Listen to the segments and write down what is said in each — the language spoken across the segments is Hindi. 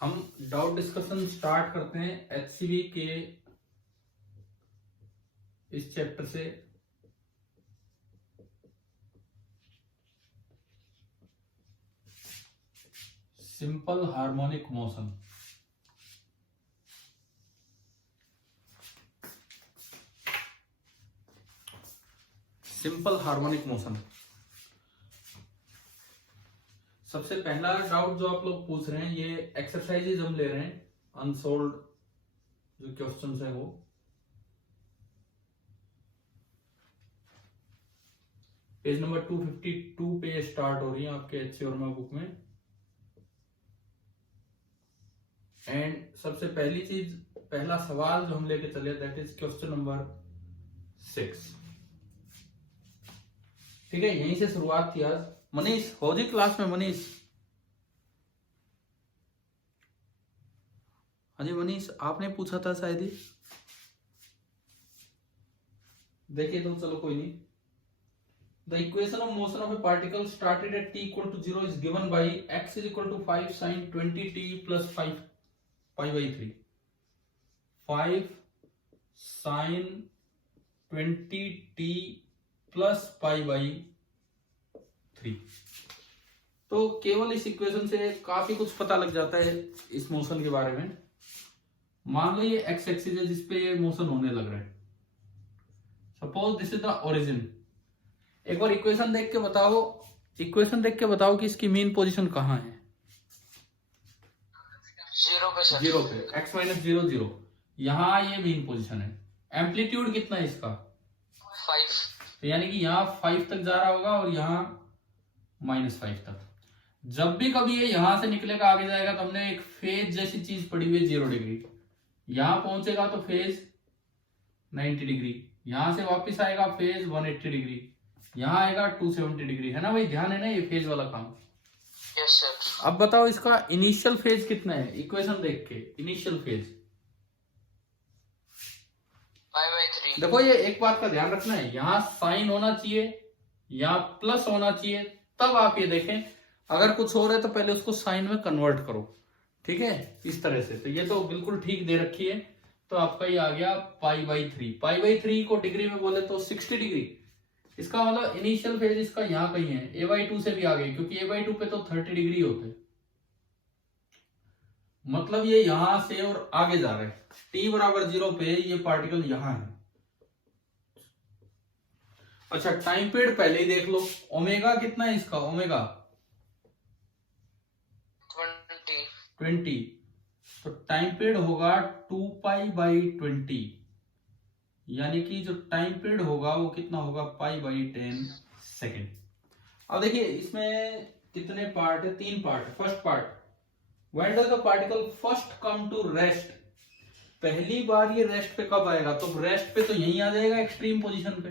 हम डाउट डिस्कशन स्टार्ट करते हैं एचसीवी के इस चैप्टर से। Simple harmonic motion. Simple harmonic motion. सबसे पहला डाउट जो आप लोग पूछ रहे हैं, ये एक्सरसाइजेज हम ले रहे हैं, अनसोल्व्ड जो क्वेश्चंस है वो। पेज नंबर 252 पे स्टार्ट हो रही है आपके एचसी वर्मा बुक में। एंड सबसे पहली चीज, पहला सवाल जो हम लेके चले, दैट इज क्वेश्चन नंबर 6। ठीक है, यहीं से शुरुआत की आज। मनीष हो जी क्लास में? मनीष, हाँ जी मनीष, आपने पूछा था शायद ही, देखिए तो चलो कोई नहीं। The equation of motion of a particle started at t equal to 0 is given by x is equal to 5 sin 20t plus 5 pi by 3. 5 sin 20t plus pi by 3। तो केवल इस इक्वेशन से काफी कुछ पता लग जाता है इस मोशन के बारे में। मान लो ये एक्स एक्सिस है जिसपे ये मोशन होने लग रहा है। Suppose this is the origin. एक बार इक्वेशन देख के बताओ, इक्वेशन देख के बताओ कि इसकी मीन पोजीशन कहाँ है? जीरो पे, x माइनस 0 0। यहाँ ये मीन पोजीशन है। एम्पलीट्यूड कितना है इसका? 5। तो यानी कि यहाँ 5 तक जा रहा होगा और यहाँ -5 तक। जब भी कभी ये यहां से निकलेगा आगे जाएगा तो हमने एक फेज जैसी चीज पड़ी हुई है 0 डिग्री। यहां पहुंचेगा तो फेज 90 डिग्री, यहां से वापस आएगा फेज 180 डिग्री, यहां आएगा 270 डिग्री। है ना भाई, ध्यान है ना ये फेज वाला काम? Yes sir. अब बताओ इसका इनिशियल फेज कितना है? इक्वेशन देख के इनिशियल फेज π/3। देखो ये एक बात का ध्यान रखना है, यहाँ साइन होना चाहिए, यहाँ प्लस होना चाहिए, तब आप ये देखें। अगर कुछ हो रहा है तो पहले उसको साइन में कन्वर्ट करो। ठीक है, इस तरह से। तो ये तो बिल्कुल ठीक दे रखी है। तो आपका ये आ गया π/3। π/3 को डिग्री में बोले तो 60 डिग्री। इसका मतलब इनिशियल फेज इसका यहाँ कहीं है, a/2 से भी आगे, क्योंकि a/2 पे तो 30 डिग्री होते, मतलब ये यहां से और आगे जा रहे हैं। t बराबर 0 पे ये पार्टिकल यहां है। अच्छा, टाइम पीरियड पहले ही देख लो। ओमेगा कितना है इसका? ओमेगा 20। तो टाइम पीरियड होगा 2π/20, यानी कि जो टाइम पीरियड होगा वो कितना होगा? π/10 सेकेंड। अब देखिए इसमें कितने पार्ट है? 3 part. First part, when does the particle first come to rest. पहली बार ये रेस्ट पे कब आएगा? तो रेस्ट पे तो यहीं आ जाएगा, एक्सट्रीम पोजीशन पे।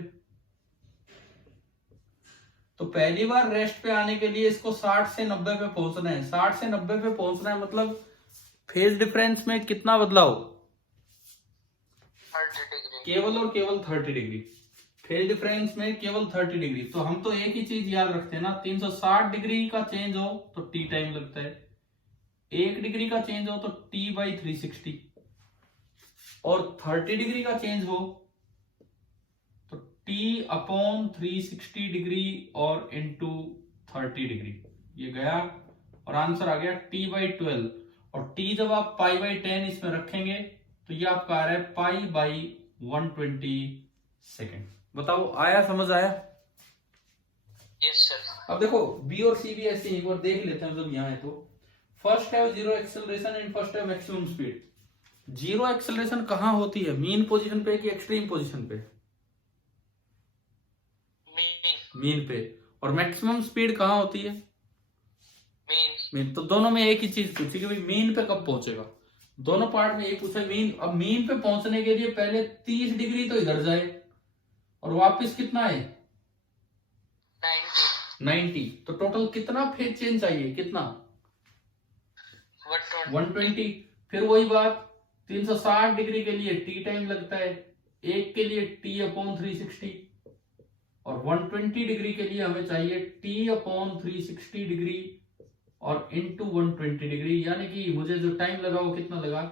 तो पहली बार रेस्ट पे आने के लिए इसको 60 से 90 पे पहुंचना है। 60 से 90 पे पहुंचना है, मतलब फेज डिफरेंस में कितना बदलाव? 30 डिग्री। केवल और केवल 30 डिग्री। फेज डिफरेंस में केवल 30 डिग्री। तो हम तो एक ही चीज याद रखते हैं ना, 360 डिग्री का चेंज हो तो टी टाइम लगता है, 1 डिग्री का चेंज हो तो t/360, और 30 डिग्री का चेंज हो तो t/360 डिग्री और इंटू 30 डिग्री। ये गया और आंसर आ गया t/12। और t जब आप π/10 इसमें रखेंगे तो ये आपका आ रहा है π/120 सेकेंड। बताओ, आया? समझ आया? Yes sir. अब देखो बी और सी भी ऐसे ही, एक बार देख लेते हैं जब यहाँ है तो। फर्स्ट है 0 एक्सेलरेशन एंड फर्स्ट है मैक्सिमम स्पीड। 0 एक्सेलरेशन कहाँ होती है? मीन पोजीशन पे कि एक्सट्रीम पोजीशन पे? मीन पे। और मैक्सिमम स्पीड कहाँ होती है? मीन। तो दोनों में एक ही चीज पूछी कि भाई मीन पे कब पहुंचेगा। दोनों पार्ट में यही पूछा मीन। अब मीन पे पहुंचने के लिए पहले 30 डिग्री तो इधर जाए और वापस कितना है? 90। तो टोटल कितना फेज चेंज चाहिए? कितना? 120। फिर वही बात, 360 डिग्री के लिए टी टाइम लगता है, एक के लिए t/360, और 120 डिग्री के लिए हमें चाहिए t/360 डिग्री और इंटू 120 डिग्री, यानी कि मुझे जो टाइम लगा वो कितना लगा,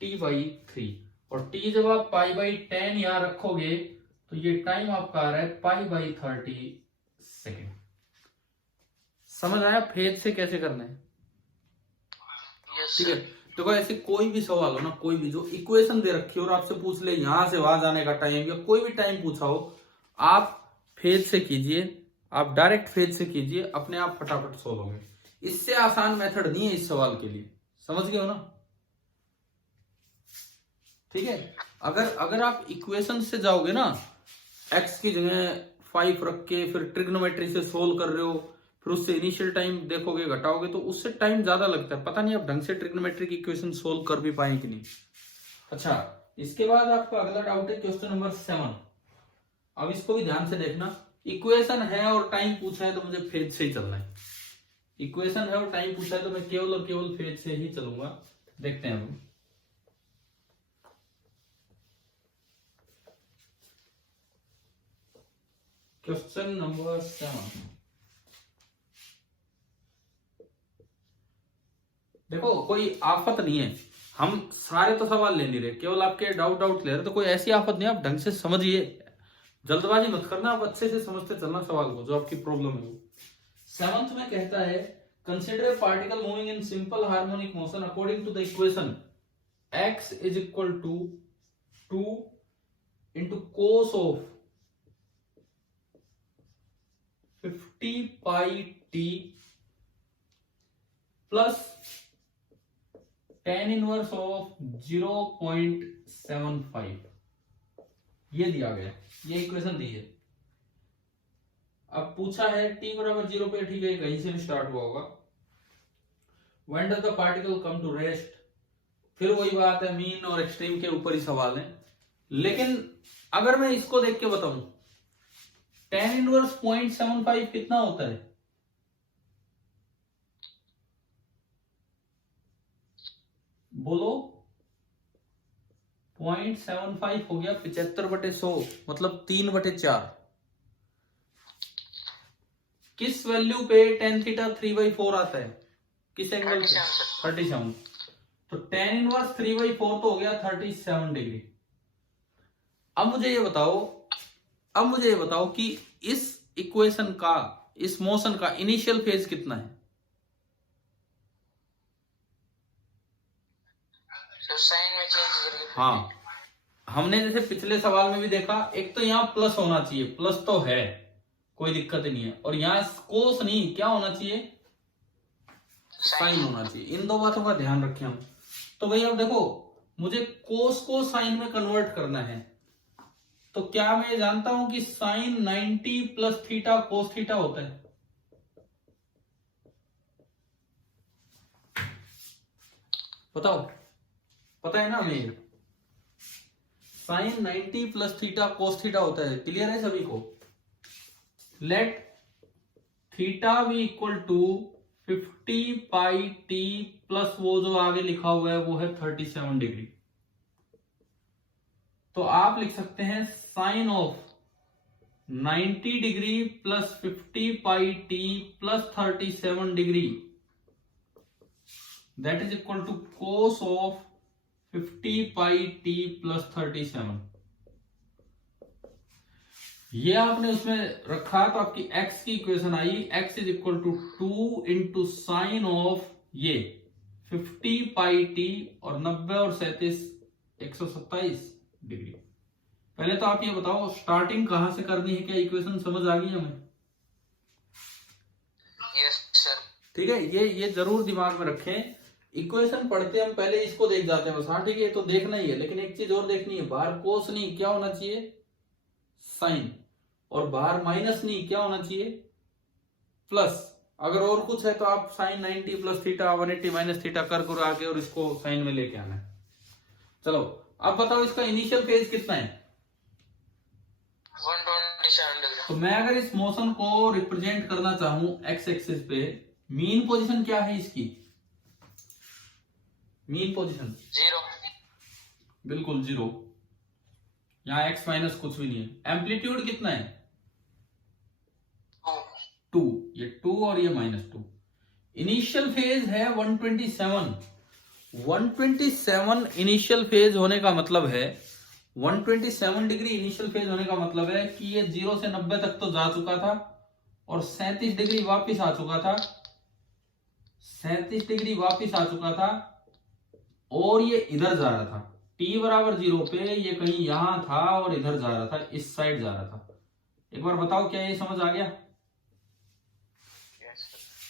t/3। और t जब आप π/10 यहां रखोगे तो ये टाइम आपका आ रहा है π/30 सेकेंड। समझ आया फेज से कैसे करना है? ठीक है। देखो ऐसे कोई भी सवाल हो ना, कोई भी जो इक्वेशन दे रखी हो और आपसे पूछ ले यहां से वहां जाने का टाइम, या कोई भी टाइम पूछा हो, आप फेज से कीजिए, आप डायरेक्ट फेज से कीजिए, अपने आप फटाफट सोल्व होंगे। इससे आसान मेथड नहीं है इस सवाल के लिए, समझ गए हो ना? ठीक है। अगर आप इक्वेशन से जाओगे ना, एक्स की जगह 5 रख के फिर ट्रिग्नोमेट्री से सोल्व कर रहे हो, फिर उससे इनिशियल टाइम देखोगे घटाओगे, तो उससे टाइम ज्यादा लगता है, पता नहीं आप ढंग से ट्रिग्नोमेट्री की इक्वेशन सोल्व कर भी पाए कि नहीं। अच्छा, इसके बाद आपका अगला डाउट है क्वेश्चन नंबर 7। अब इसको भी ध्यान से देखना, इक्वेशन है और टाइम पूछा है तो मुझे फेज से ही चलना है। इक्वेशन है और टाइम पूछा है तो मैं केवल और केवल फेज से ही चलूंगा। देखते हैं हम। क्वेश्चन नंबर 7, देखो कोई आफत नहीं है, हम सारे तो सवाल ले नहीं रहे, केवल आपके डाउट ले रहे, तो कोई ऐसी आफत नहीं, आप ढंग से समझिए, जल्दबाजी मत करना, आप अच्छे से समझते चलना सवाल को, जो आपकी प्रॉब्लम है वो। 7th में कहता है consider particle moving in simple harmonic motion according to the equation x is equal to 2 into cos of 50 pi t plus tan inverse of 0.75। ये दिया गया, ये इक्वेशन दी है। अब पूछा है t बराबर 0 पे, ठीक है, कहीं से भी स्टार्ट हुआ होगा। When does the particle come to rest, फिर वही बात है, मीन और एक्सट्रीम के ऊपर ही सवाल है। लेकिन अगर मैं इसको देख के बताऊं, tan इनवर्स 0.75 कितना होता है? बोलो। 0.75 हो गया 75/100, मतलब 3/4। किस वैल्यू पे tan थीटा 3/4 आता है? किस एंगल पे? 37। तो tan इनवर्स 3/4 तो हो गया 37 डिग्री। अब मुझे ये बताओ कि इस इक्वेशन का, इस मोशन का इनिशियल फेज कितना है? साइन में चेंज करिए। हाँ, हमने जैसे पिछले सवाल में भी देखा, एक तो यहाँ प्लस होना चाहिए, प्लस तो है, कोई दिक्कत ही नहीं है, और यहाँ कोस नहीं, क्या होना चाहिए? साइन होना चाहिए। इन दो बातों का ध्यान रखें हम। तो भाई अब देखो, मुझे कोस को साइन में कन्वर्ट करना है, तो क्या मैं जानता हूं कि sine 90 plus theta cos theta होता है? बताओ, पता है ना हमें? Sine 90 plus theta cos theta होता है, क्लियर है सभी को? लेट थीटा भी equal to 50 pi t plus वो जो आगे लिखा हुआ है वो है 37 डिग्री। तो आप लिख सकते हैं sine of 90 degree plus 50 pi t plus 37 degree, that is equal to cos of 50 pi t plus 37। ये आपने उसमें रखा तो आपकी x की इक्वेशन आई, x is equal to 2 into sine of ये 50 पाई टी और 90 और 37 127 डिग्री। पहले तो आप ये बताओ स्टार्टिंग कहां से करनी है, क्या इक्वेशन समझ आ गई हमें? Yes sir. ठीक है, ये जरूर दिमाग में रखें, इक्वेशन पढ़ते हम पहले इसको देख जाते हैं बस। हाँ ठीक है, तो देखना ही है, लेकिन एक चीज और देखनी है, बाहर कोस नहीं, क्या होना चाहिए? साइन। और बाहर माइनस नहीं, क्या होना चाहिए? प्लस। अगर और कुछ है तो आप sine 90 plus theta 180 minus theta कर आके और इसको साइन में लेके आना है। चलो अब बताओ इसका इनिशियल फेज कितना है? 127 डिग्री। तो मैं अगर इस मोशन को रिप्रेजेंट करना चाहूं एक्स एक्सिस पे, मीन पोजीशन क्या है इसकी? मीन पोजीशन 0, बिल्कुल 0, यहां एक्स माइनस कुछ भी नहीं है। एम्पलीट्यूड कितना है? 2, ये 2 और ये -2। इनिशियल फेज है 127। 127 इनिशियल फेज होने का मतलब है, 127 डिग्री इनिशियल फेज होने का मतलब है कि ये 0 से 90 तक तो जा चुका था और 37 डिग्री वापिस आ चुका था, 37 डिग्री वापिस आ चुका था और ये इधर जा रहा था। t बराबर 0 पे ये कहीं यहां था और इधर जा रहा था, इस साइड जा रहा था। एक बार बताओ क्या ये समझ आ गया?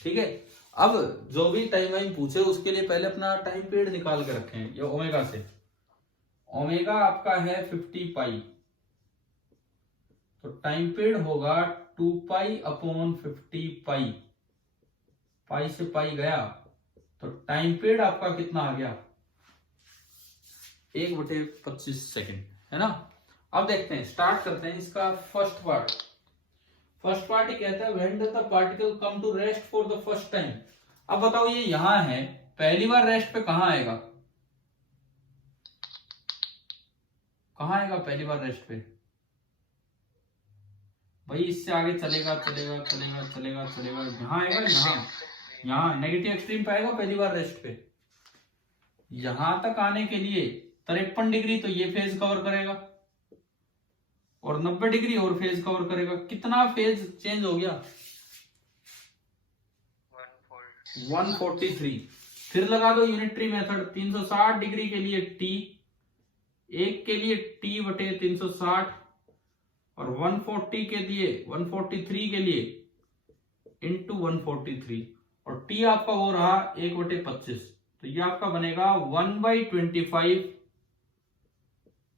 ठीक है। अब जो भी टाइम वाइम पूछे उसके लिए पहले अपना टाइम पीरियड निकाल के रखें। ये ओमेगा से, ओमेगा आपका है 50 पाई, तो टाइम पीरियड होगा 2 पाई अपॉन 50 पाई, पाई से पाई गया तो टाइम पीरियड आपका कितना आ गया? 1/25 सेकेंड, है ना। अब देखते हैं, स्टार्ट करते हैं इसका फर्स्ट पार्ट। फर्स्ट पार्ट ही कहता है when does the particle come to rest for the first time. अब बताओ ये यहां है, पहली बार रेस्ट पे कहां आएगा? कहां आएगा पहली बार रेस्ट पे? भाई इससे आगे चलेगा चलेगा चलेगा चलेगा चलेगा, यहां आएगा, यहां नेगेटिव एक्सट्रीम पे आएगा पहली बार रेस्ट पे। यहां तक आने के लिए 53 डिग्री तो ये फेज कवर करेगा और 90 डिग्री और फेज कवर करेगा। कितना फेज चेंज हो गया? 143। फिर लगा दो यूनिटरी मेथड, 360 डिग्री के लिए t, एक के लिए t बटे 360 और 140 के लिए 143 के लिए इंटू 143 और t आपका हो रहा 1/25, तो ये आपका बनेगा 1/25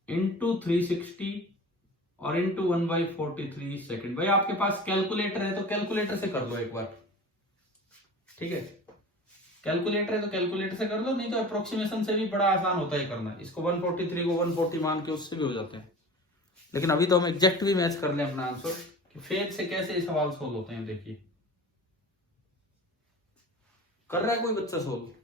इंटू 360 और इंटू 1/43 सेकेंड। भाई आपके पास कैलकुलेटर है तो कैलकुलेटर से कर लो एक बार, ठीक है। कैलकुलेटर है तो कैलकुलेटर से कर लो, नहीं तो अप्रोक्सीमेशन से भी बड़ा आसान होता है करना। इसको 143 को 140 मान के उससे भी हो जाते हैं। लेकिन अभी तो हम एग्जैक्ट भी मैच कर लें अपना आंसर कि फेज से कैसे ये सवाल सोल्व होते हैं। देखिए कर रहा है कोई बच्चा सोल्व?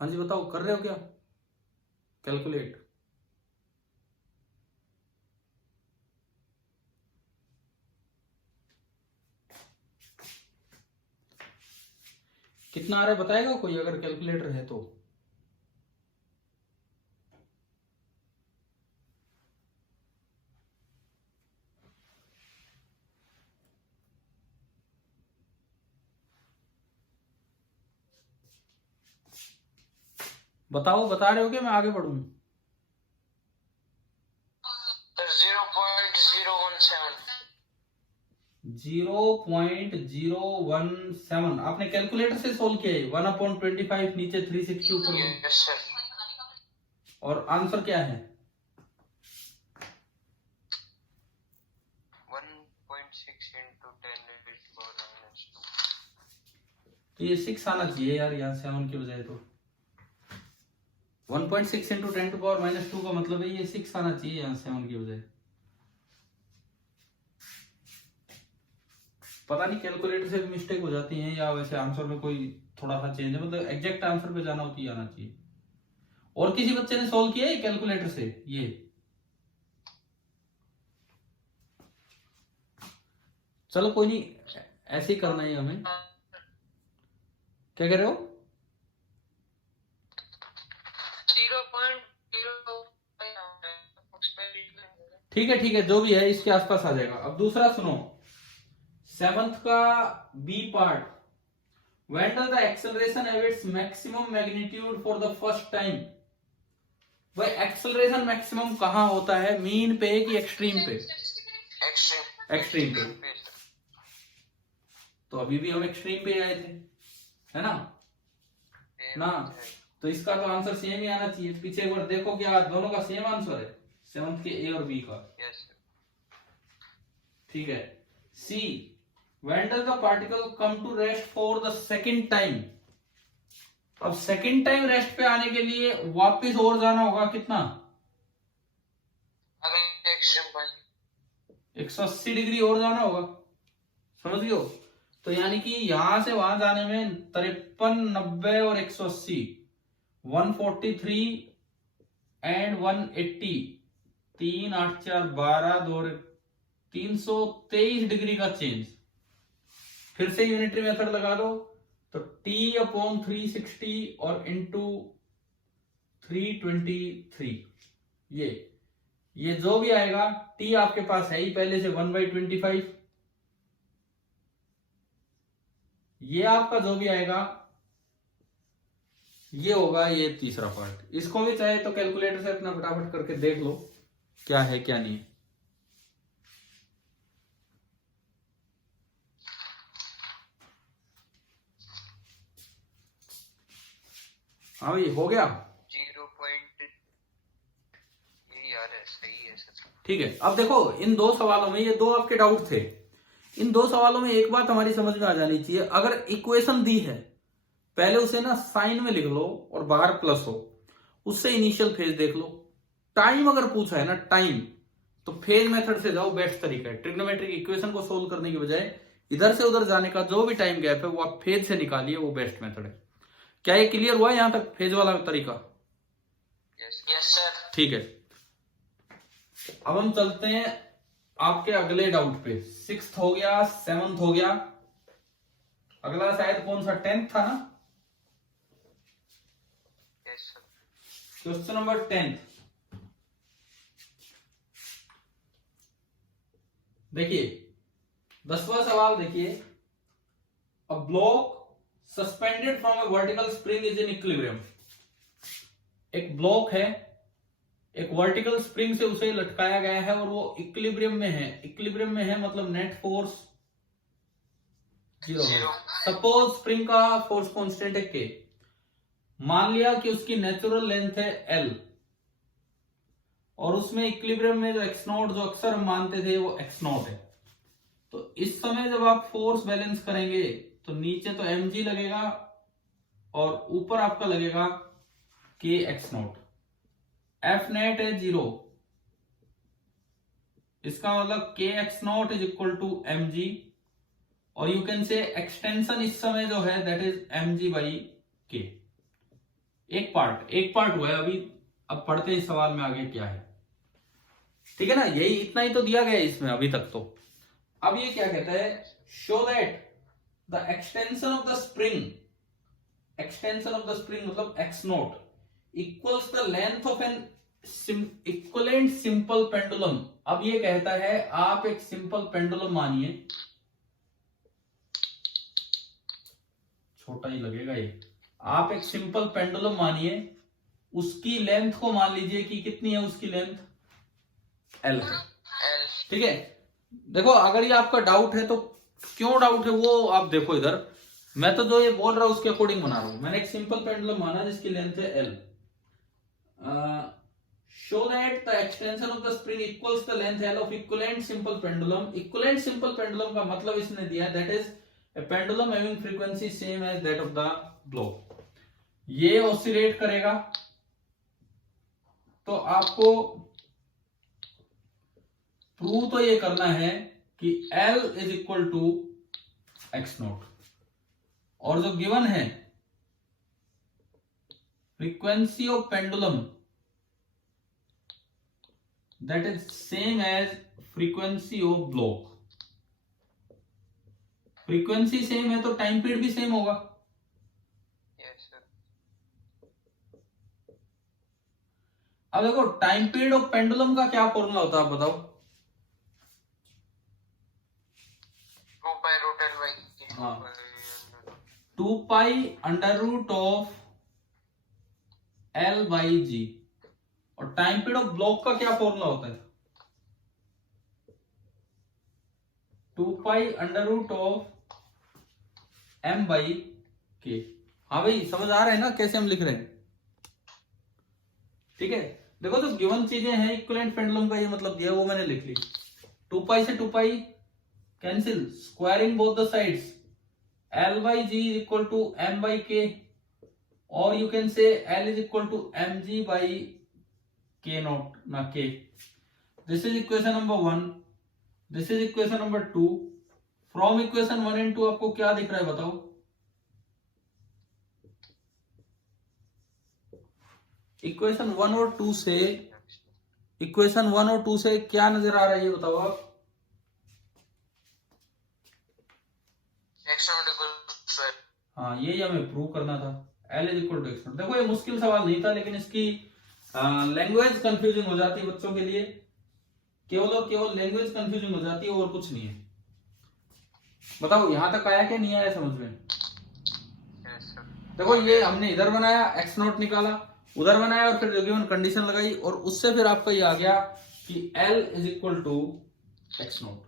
हाँ जी बताओ, कर रहे हो क्या कैलकुलेट? कितना आ रहा है बताएगा कोई अगर कैलकुलेटर है तो? बताओ, बता रहे हो क्या? मैं आगे बढ़ूं? 0.017 आपने कैलकुलेटर से सोल्व किया है। 1/25 नीचे 360 ऊपर। Yes sir. और आंसर क्या है? 1.6 into 10 raised to power minus 2। तो ये 6 आना चाहिए यार, यहाँ 7 की बजाय। तो 1.6 into 10 to power minus 2 का मतलब है ये 6 आना चाहिए यहाँ 7 की बजाय। पता नहीं कैलकुलेटर से भी मिस्टेक हो जाती है या वैसे आंसर में कोई थोड़ा सा चेंज है, मतलब एग्जैक्ट आंसर पे जाना होती है, आना चाहिए। और किसी बच्चे ने सोल्व किया है कैलकुलेटर से ये? चलो कोई नहीं, ऐसे ही करना है हमें। क्या कह रहे हो? 0.0। ठीक है ठीक है, जो भी है इसके आसपास आ जाएगा। अब दूसरा सुनो, 7th का B part. When does the acceleration have its maximum magnitude for the first time? भाई एक्सेलरेशन मैक्सिमम कहां होता है, मीन पे कि एक्सट्रीम पे? एक्सट्रीम पे। तो अभी भी हम एक्सट्रीम पे आए थे, है ना ना। तो इसका तो आंसर सेम ही आना चाहिए। पीछे एक बार देखो क्या दोनों का सेम आंसर है, 7th के ए और बी का। ठीक है। सी, when does the particle come to rest for the second time? अब सेकंड टाइम रेस्ट पे आने के लिए वापस और जाना होगा कितना? 180 डिग्री और जाना होगा, समझ लो। तो यानी कि यहां से वहां जाने में 53, 90 और 180, 143 एंड 180, 3 8 4 12 2 323 डिग्री का चेंज। फिर से यूनिटरी मेथड लगा दो तो T/360 और इंटू 323, ये जो भी आएगा, T आपके पास है ही पहले से 1/25, ये आपका जो भी आएगा ये होगा ये तीसरा पार्ट। इसको भी चाहे तो कैलकुलेटर से अपना फटाफट करके देख लो क्या है क्या नहीं है। हाँ भाई हो गया। 0. ये यार है, सही है सर। ठीक है, अब देखो इन दो सवालों में, ये दो आपके डाउट थे, इन दो सवालों में एक बात हमारी समझ में आ जानी चाहिए, अगर इक्वेशन दी है पहले उसे ना साइन में लिख लो और बाहर प्लस हो, उससे इनिशियल फेज देख लो। टाइम अगर पूछा है ना टाइम, तो फेज मेथड से जाओ, बेस्ट तरीका है। ट्रिग्नोमेट्रिक इक्वेशन को सोल्व करने की बजाय इधर से उधर जाने का जो भी टाइम गैप है वो आप फेज से निकालिए, वो बेस्ट मेथड है। क्या ये क्लियर हुआ यहां तक फेज वाला तरीका? Yes sir. ठीक है, अब हम चलते हैं आपके अगले डाउट पे। 6th हो गया, 7th हो गया, अगला शायद कौन सा 10th था ना? Yes sir. Question number 10। देखिए 10वां सवाल देखिए, a block suspended from A vertical spring is in equilibrium. एक ब्लॉक है, एक वर्टिकल स्प्रिंग से उसे लटकाया गया है और वो इक्विलिब्रियम में है। इक्विलिब्रियम में है मतलब नेट फोर्स 0 है। सपोज स्प्रिंग का फोर्स कांस्टेंट है K, मान लिया कि उसकी नेचुरल लेंथ है L, और उसमें इक्विलिब्रियम में जो x0 जो अक्सर हम मानते थे वो x0 है। तो इस समय जब आप फोर्स बैलेंस करेंगे तो नीचे तो mg लगेगा और ऊपर आपका लगेगा kx0। F नेट है 0, इसका मतलब kx0 is equal to mg, और यू कैन से एक्सटेंशन इस समय जो है दैट इज mg/k। एक पार्ट हुआ है अभी, अब पढ़ते हैं इस सवाल में आगे क्या है। ठीक है ना, यही इतना ही तो दिया गया है इसमें अभी तक तो। अब ये क्या कहता है, show that the extension of the spring, extension of the spring मतलब x0 equals the length of N equivalent simple pendulum. अब ये कहता है आप एक सिंपल पेंडुलम मानिए, छोटा ही लगेगा ये, आप एक सिंपल पेंडुलम मानिए, उसकी लेंथ को मान लीजिए कि कितनी है, उसकी लेंथ L है। ठीक है, देखो अगर ये आपका डाउट है तो क्यों डाउट है वो आप देखो इधर, मैं तो जो ये बोल रहा हूं उसके अकॉर्डिंग बना रहा हूं। मैंने एक सिंपल पेंडुलम माना जिसकी लेंथ है L। Show that the extension of the spring equals the length L of equivalent simple pendulum. Equivalent simple pendulum का मतलब इसने दिया that is a pendulum having frequency same as that of the block. ये ऑसिलेट करेगा, तो आपको प्रूव तो ये करना है कि L is equal to x0, और जो गिवन है frequency of pendulum that is same as frequency of block. Frequency same है तो टाइम पीरियड भी सेम होगा। Yes sir. अब देखो टाइम पीरियड ऑफ पेंडुलम का क्या फॉर्मूला होता है आप बताओ? 2π√L/K। हाँ, 2π √of L/g। और टाइम पीरियड ऑफ ब्लॉक का क्या फॉर्मूला होता है? 2π √of m/k। हाँ भाई समझ आ रहा है ना कैसे हम लिख रहे हैं? ठीक है, देखो जो गिवन चीजें हैं इक्विवेलेंट पेंडुलम का ये मतलब दिया वो मैंने लिख ली। 2π से 2π cancel, squaring both the sides, L/g is equal to m/k, और you can say L is equal to mg/k0 ना k। This is equation number 1, this is equation number 2। From equation 1 and 2 आपको क्या दिख रहा है बताओ? इक्वेशन 1 और 2 से, इक्वेशन 1 और 2 से क्या नजर आ रहा है ये बताओ आप। x नॉट इक्वल टू हाँ यही हमें प्रूव करना था, L is equal to x naught. देखो ये मुश्किल सवाल नहीं था, लेकिन इसकी लैंग्वेज कंफ्यूजिंग हो जाती है बच्चों के लिए, केवल और केवल लैंग्वेज कंफ्यूजिंग हो जाती है और कुछ नहीं है। बताओ यहां तक आया क्या नहीं आया समझ में। देखो ये हमने इधर बनाया, एक्स नॉट निकाला, उधर बनाया और फिर गिवन कंडीशन लगाई, और उससे फिर आपका ये आ गया कि L is equal to x naught.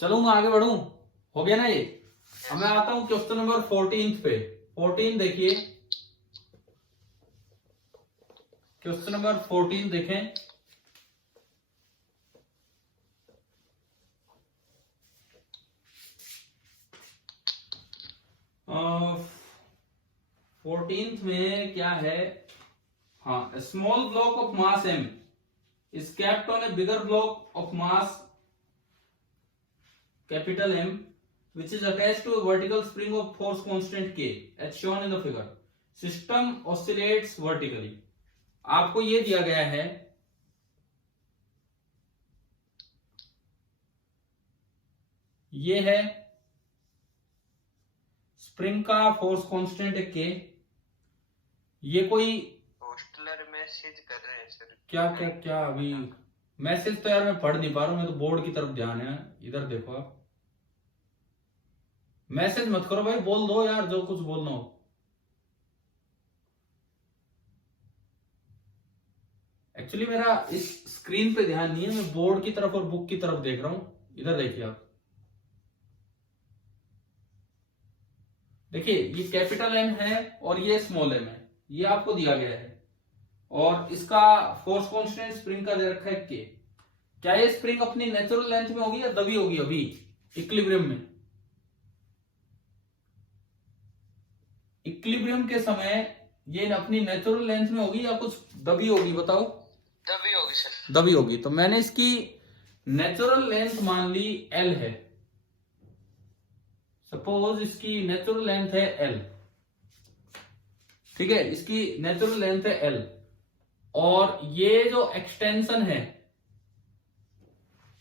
चलो मैं आगे बढ़ू, हो गया ना ये। अब मैं आता हूं क्वेश्चन नंबर 14 पे। 14 देखिए, क्वेश्चन नंबर 14 देखें। uh, 14th में क्या है, हाँ, small block of mass m is kept on a bigger block of mass capital M which is attached to a vertical spring of force constant K as shown in the figure. System oscillates vertically. आपको ये दिया गया है, ये है स्प्रिंग का फोर्स कांस्टेंट है K। ये कोई होस्टलर मैसेज कर रहे हैं सर। क्या क्या क्या, अभी मैसेज तो यार मैं पढ़ नहीं पा रहा हूं, मैं तो बोर्ड की तरफ ध्यान है। इधर देखो आप, मैसेज मत करो भाई, बोल दो यार जो कुछ बोलना हो। एक्चुअली मेरा इस स्क्रीन पे ध्यान नहीं है, मैं बोर्ड की तरफ और बुक की तरफ देख रहा हूं। इधर देखिए आप, देखिए ये कैपिटल M है और ये स्मॉल m है, ये आपको दिया गया है, और इसका फोर्स कांस्टेंट स्प्रिंग का दे रखा है K। क्या ये स्प्रिंग अपनी नेचुरल लेंथ में होगी या दबी होगी अभी इक्विलिब्रियम में? इक्विलिब्रियम के समय ये अपनी नेचुरल लेंथ में होगी या कुछ दबी होगी बताओ? दबी होगी सर। दबी होगी। तो मैंने इसकी नेचुरल लेंथ मान ली L है, सपोज इसकी नेचुरल लेंथ है L, ठीक है, इसकी नेचुरल लेंथ है L, और ये जो एक्सटेंशन है,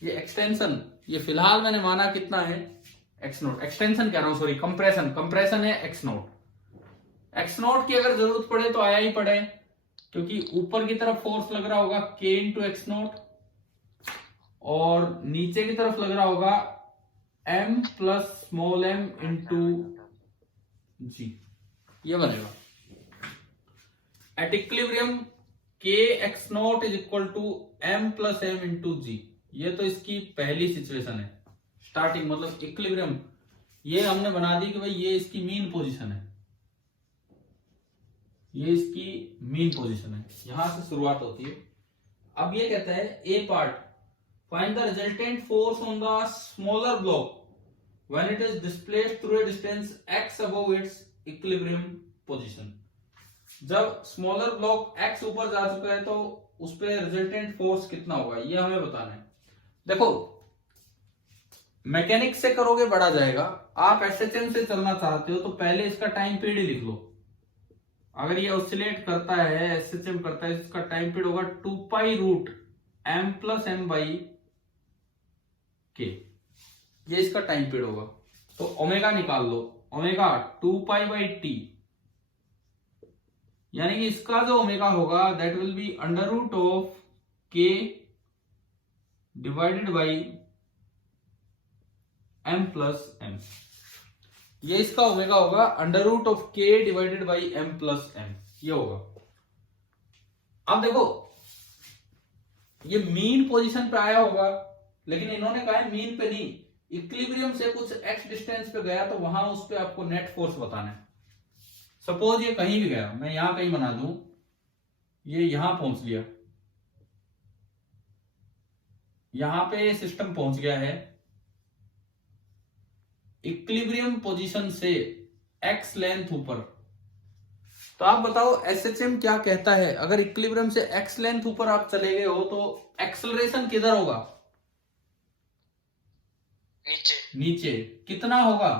ये एक्सटेंशन, ये फिलहाल मैंने माना कितना है एक्स नोट, एक्सटेंशन कह रहा हूं सॉरी, कंप्रेशन, कंप्रेशन है एक्स नोट। एक्स नोट की अगर जरूरत पड़े तो आया ही पड़े, क्योंकि ऊपर की तरफ फोर्स लग रहा होगा K इंटू एक्स नोट, और नीचे की तरफ लग रहा होगा M plus small m into G, ये बनेगा। At equilibrium K x naught is equal to M plus m into G। ये तो इसकी पहली सिचुएशन है, स्टार्टिंग मतलब इक्विलिब्रियम, ये हमने बना दी कि भाई ये इसकी मीन पोजीशन है, ये इसकी मीन पोजीशन है, यहां से शुरुआत होती है। अब ये कहता है A part, find the resultant force on the smaller block when it is displaced through a distance x above its equilibrium position. जब स्मॉलर ब्लॉक x ऊपर जा चुका है तो उस पर रिजल्टेंट फोर्स कितना होगा, ये हमें बताना है। देखो मैकेनिक्स से करोगे बढ़ा जाएगा, आप एसएचएम से चलना चाहते हो तो पहले इसका टाइम पीरियड लिख लो। अगर ये ऑसिलेट करता है, एसएचएम करता है, इसका टाइम पीरियड होगा 2 pi root m plus m by k, ये इसका टाइम पीरियड होगा। तो ओमेगा निकाल लो, ओमेगा 2 पाई बाई टी, यानी कि इसका जो ओमेगा होगा that will be under root of k divided by m plus m। ये इसका ओमेगा होगा under root of k divided by m plus m, ये होगा। अब देखो ये मीन पोजीशन पे आया होगा, लेकिन इन्होंने कहा है मीन पे नहीं, इक्विलिब्रियम से कुछ x डिस्टेंस पे गया तो वहां उस पे आपको नेट फोर्स बताना है। सपोज ये कहीं भी गया, मैं यहां कहीं बना दूं, ये यहां पहुंच लिया, यहां पे सिस्टम पहुंच गया है इक्विलिब्रियम पोजीशन से x लेंथ ऊपर। तो आप बताओ एसएचएम क्या कहता है, अगर इक्विलिब्रियम से x लेंथ ऊपर आप चले गए हो तो एक्सेलरेशन किधर होगा? नीचे। नीचे। कितना होगा?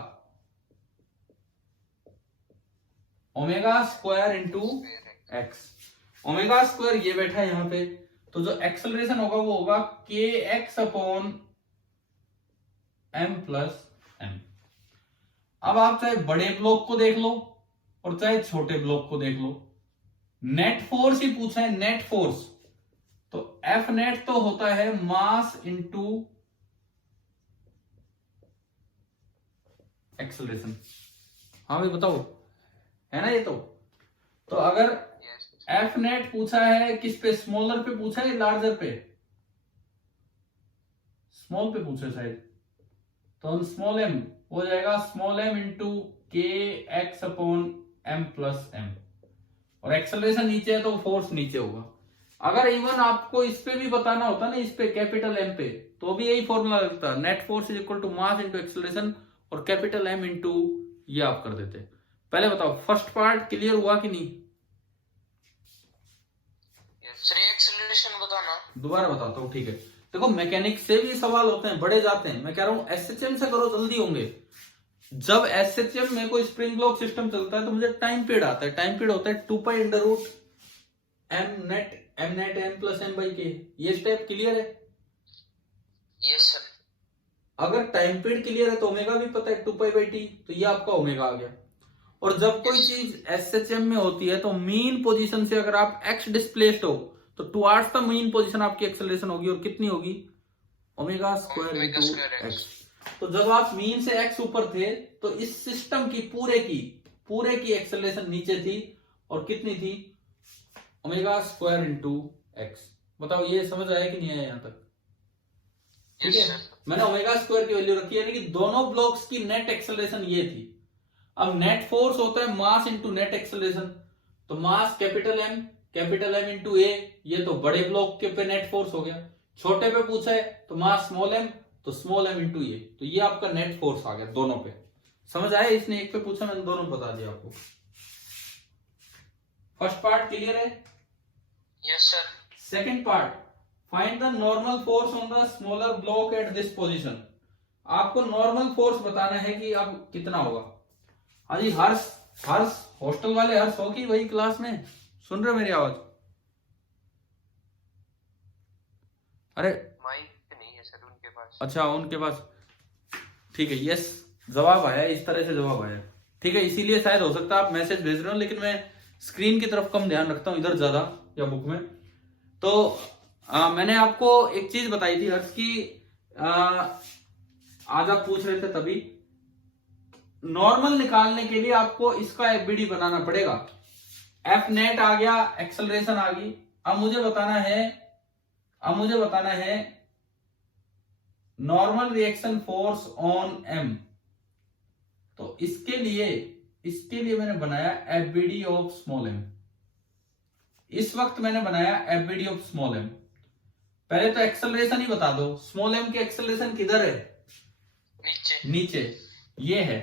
Omega square into x. Omega square ये बैठा है यहाँ पे, तो जो एक्सेलरेशन होगा वो होगा k x upon m plus m. अब आप चाहे बड़े ब्लॉक को देख लो और चाहे छोटे ब्लॉक को देख लो, नेट फोर्स ही पूछा है, नेट फोर्स। तो एफ नेट तो होता है मास इंटू एक्सेलरेशन। हाँ भाई बताओ, है ना ये तो अगर यस एफ नेट पूछा है किस पे, स्मॉलर पे पूछा है लार्जर पे? स्मॉल पे पूछा शायद, तो हम स्मॉल एम हो जाएगा small m into k x upon m plus m, और एक्सेलरेशन नीचे है तो फोर्स नीचे होगा। अगर इवन आपको इस पे भी बताना होता ना, इस पे कैपिटल एम पे, तो भी यही फॉर्मूला लगता है, net force is equal to mass into acceleration और कैपिटल एम इंटू ये आप कर देते। पहले बताओ फर्स्ट पार्ट क्लियर हुआ कि नहीं? सर एक्सेलरेशन बताना। दोबारा बताता हूँ, ठीक है। देखो मैकेनिक्स से भी सवाल होते हैं, बड़े जाते हैं, मैं कह रहा हूं एसएचएम से करो जल्दी होंगे। जब एसएचएम में कोई स्प्रिंग ब्लॉक सिस्टम चलता है तो मुझे टाइम पीरियड आता है, टाइम पीरियड होता है 2 pi under root m net m plus m by k. ये स्टेप क्लियर है? Yes sir. अगर टाइम पीरियड क्लियर है तो ओमेगा भी पता है 2 पाई बाई टी, तो ये आपका ओमेगा आ गया। और जब कोई चीज एसएचएम में होती है तो मीन पोजीशन से अगर आप एक्स डिस्प्लेस्ड हो तो टुवार्ड्स द मीन पोजीशन आपकी एक्सेलरेशन होगी, और कितनी होगी? Omega square omega into square x. तो जब आप मीन से एक्स ऊपर थे तो इस सिस्टम की पूरे की एक्सेलरेशन नीचे थी, और कितनी थी? Omega square into x. बताओ ये समझ आया कि नहीं आया यहां तक? ठीक है, मैंने ओमेगा स्क्वायर की वैल्यू रखी है, लेकिन दोनों ब्लॉक्स की नेट एक्सेलरेशन ये थी। अब नेट फोर्स होता है मास इंटू नेट एक्सेलरेशन, तो मास कैपिटल एम इंटू ए, ये तो बड़े ब्लॉक के पे नेट फोर्स हो गया। छोटे पे पूछा है तो मास स्मॉल एम, तो स्मॉल एम इंटू ए, तो ये आपका नेट फोर्स आ गया दोनों पे। समझ आया? इसने एक पे पूछा, मैंने दोनों बता दिया आपको। फर्स्ट पार्ट क्लियर है? Yes sir. Second part, find the normal force on the smaller block at this position. आपको नॉर्मल फोर्स बताना है कि अब कितना होगा। हाँ जी, हर्ष हॉस्टल वाले हर्ष हो कि वही क्लास में सुन रहे हो मेरी आवाज? अरे माइक नहीं है सर उनके पास। अच्छा, उनके पास, ठीक है। यस, जवाब आया, इस तरह से जवाब आया, ठीक है। इसीलिए शायद हो सकता है आप मैसेज भेज रहे हो, लेकिन मैं स्क्रीन की तरफ कम ध्यान रखता हूं, इधर ज्यादा, या बुक में। तो मैंने आपको एक चीज बताई थी हर्ष की, आज आप पूछ रहे थे तभी, नॉर्मल निकालने के लिए आपको इसका एफबीडी बनाना पड़ेगा। एफ नेट आ गया, एक्सेलरेशन आ गई। अब मुझे बताना है normal reaction force on m. तो इसके लिए मैंने बनाया एफबीडी ऑफ स्मॉल एम। इस वक्त मैंने बनाया एफबीडी ऑफ स्मॉल एम। पहले तो एक्सेलरेशन ही बता दो, स्मॉल एम की एक्सेलरेशन किधर है? नीचे ये है,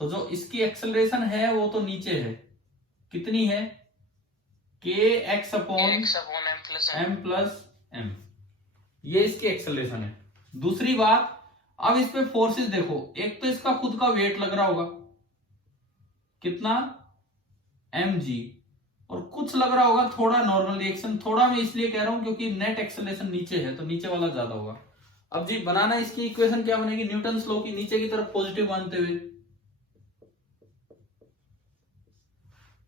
तो जो इसकी एक्सेलरेशन है वो तो नीचे है। कितनी है? K x upon m plus m, ये इसकी एक्सेलरेशन है। दूसरी बात, अब इस पे फोर्सेस देखो, एक तो इसका खुद का वेट लग रहा होगा, कितना? mg, और कुछ लग रहा होगा थोड़ा नॉर्मल रिएक्शन। थोड़ा मैं इसलिए कह रहा हूं क्योंकि नेट एक्सेलरेशन नीचे है, तो नीचे वाला ज्यादा होगा। अब जी बनाना, इसकी इक्वेशन क्या बनेगी? न्यूटन्स लॉ की नीचे की तरफ पॉजिटिव मानते हुए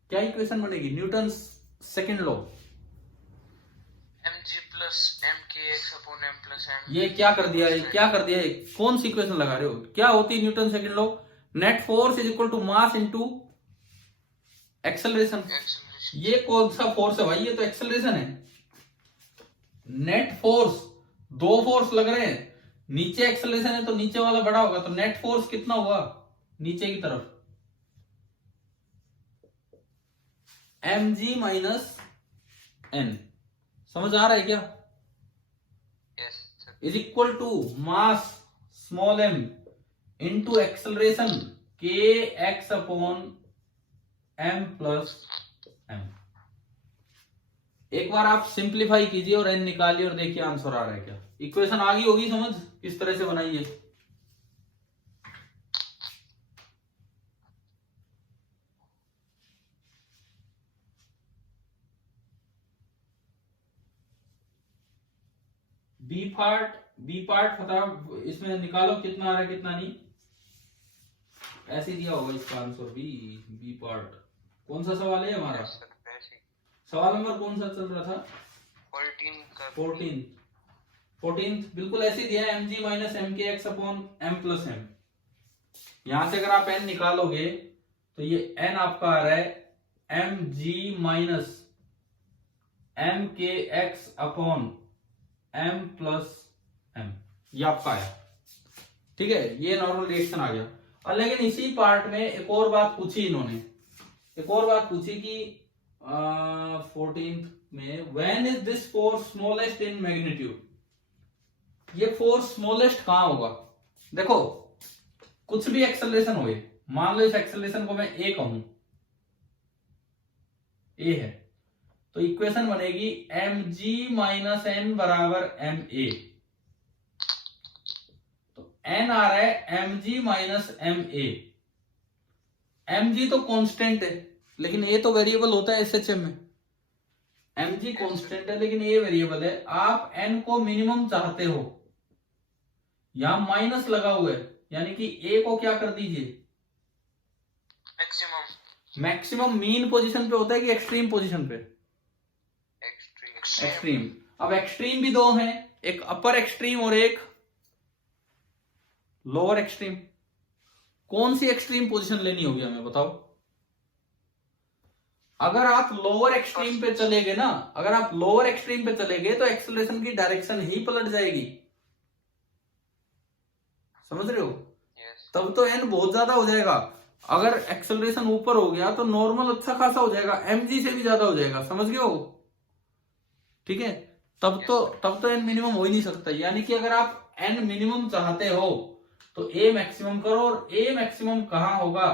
क्या इक्वेशन बनेगी? Newton's second law. mg plus mkx upon m plus m। ये क्या कर दिया? कौन सी इक्वेशन लगा रहे हो? क्या होती है Newton second law? Net force is equal to mass into acceleration. ये कौन सा फोर्स है भाई? ये तो एक्सेलरेशन है। नेट फोर्स, दो फोर्स लग रहे हैं, नीचे एक्सेलरेशन है तो नीचे वाला बड़ा होगा, तो नेट फोर्स कितना हुआ नीचे की तरफ? mg minus n। समझ आ रहा है क्या? Is equal to mass small m into acceleration k x upon m plus m। एक बार आप सिंप्लीफाई कीजिए और n निकालिए और देखिए आंसर आ रहा है क्या। इक्वेशन आ गई होगी समझ, किस तरह से बनाई है। बी पार्ट फटाफट इसमें निकालो, कितना आ रहा है कितना नहीं, ऐसे ही दिया होगा इसका आंसर बी पार्ट। कौन सा सवाल है हमारा? सवाल नंबर कौन सा चल रहा था? 14 बिल्कुल ऐसे ही दिया है, mg minus m k x upon m plus m. यहां से अगर आप n निकालोगे तो ये n आपका आ रहा है mg minus m k x upon m plus m, ये आपका आया। ठीक है, ये नॉर्मल रिएक्शन आ गया। और लेकिन इसी पार्ट में एक और बात पूछी इन्होंने, एक और बात पूछी कि 14th में when is this force smallest in magnitude, ये फोर्स स्मॉलेस्ट कहां होगा? देखो कुछ भी एक्सेलरेशन हो, मान लो इस एक्सेलरेशन को मैं ए कहूं, ए है, तो इक्वेशन बनेगी mg माइनस एन बराबर एम ए। तो n आ रहा है mg minus m a. mg तो कांस्टेंट है लेकिन a तो वेरिएबल होता है एसएचएम में। mg कांस्टेंट है लेकिन a वेरिएबल है। आप n को मिनिमम चाहते हो, यहां माइनस लगा हुआ है, यानी कि a को क्या कर दीजिए, मैक्सिमम मीन पोजीशन पे होता है कि एक्सट्रीम पोजीशन पे? एक्सट्रीम। अब एक्सट्रीम भी दो हैं, एक अपर एक्सट्रीम और एक लोअर एक्सट्रीम। कौन सी एक्सट्रीम पोजीशन लेनी होगी हमें बताओ? अगर आप लोअर एक्सट्रीम पे चले गए ना, अगर आप लोअर एक्सट्रीम पे चले गए तो एक्सेलरेशन की डायरेक्शन ही पलट जाएगी, समझ रहे हो? तब तो n बहुत ज्यादा हो जाएगा। अगर एक्सेलरेशन ऊपर हो गया तो नॉर्मल अच्छा खासा हो जाएगा, mg से भी ज्यादा हो जाएगा, समझ गए हो? ठीक है, तब तो n मिनिमम हो ही नहीं सकता। यानी कि अगर आप n मिनिमम चाहते हो तो a मैक्सिमम करो, और a मैक्सिमम कहां होगा,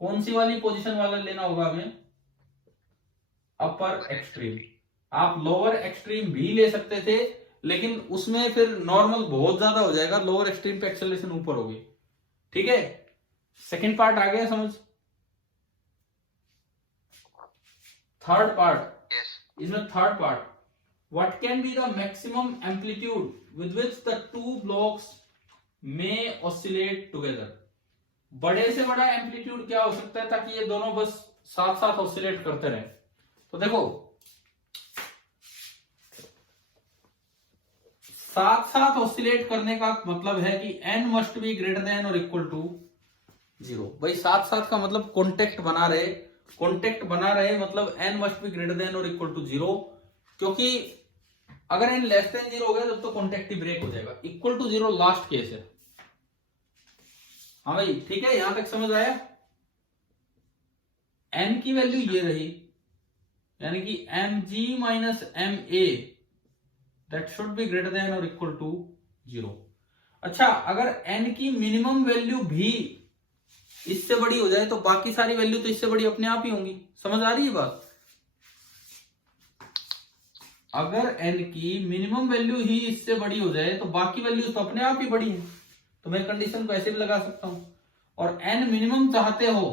कौन सी वाली पोजीशन वाला लेना होगा हमें? अपर एक्सट्रीम। आप लोअर एक्सट्रीम भी ले सकते थे लेकिन उसमें फिर नॉर्मल बहुत ज्यादा हो जाएगा, लोअर एक्सट्रीम पे एक्सेलरेशन ऊपर होगी। ठीक है, सेकंड पार्ट आ गया समझ? थर्ड पार्ट, इसमें third part, what can be the maximum amplitude with which the two blocks में ऑसिलेट टुगेदर। बड़े से बड़ा एम्पलीट्यूड क्या हो सकता है ताकि ये दोनों बस साथ साथ ऑसिलेट करते रहे? तो देखो साथ साथ ऑसिलेट करने का मतलब है कि n must be greater than और इक्वल टू 0। भाई साथ साथ का मतलब कॉन्टेक्ट बना रहे, कॉन्टेक्ट बना रहे मतलब n must be greater than और इक्वल टू 0, क्योंकि अगर n लेस देन 0 हो गया तब तो कॉन्टेक्ट ही ब्रेक हो जाएगा। इक्वल टू 0 लास्ट केस है। हाँ भाई ठीक है, यहां तक समझ आया? n की वैल्यू ये रही, यानी कि mg minus m a that should be greater than और इक्वल टू 0। अच्छा, अगर n की मिनिमम वैल्यू भी इससे बड़ी हो जाए तो बाकी सारी वैल्यू तो इससे बड़ी अपने आप ही होंगी। समझ आ रही है बात? अगर n की मिनिमम वैल्यू ही इससे बड़ी हो जाए तो बाकी वैल्यू तो अपने आप ही बड़ी है, तो मैं कंडीशन को ऐसे भी लगा सकता हूं। और n मिनिमम चाहते हो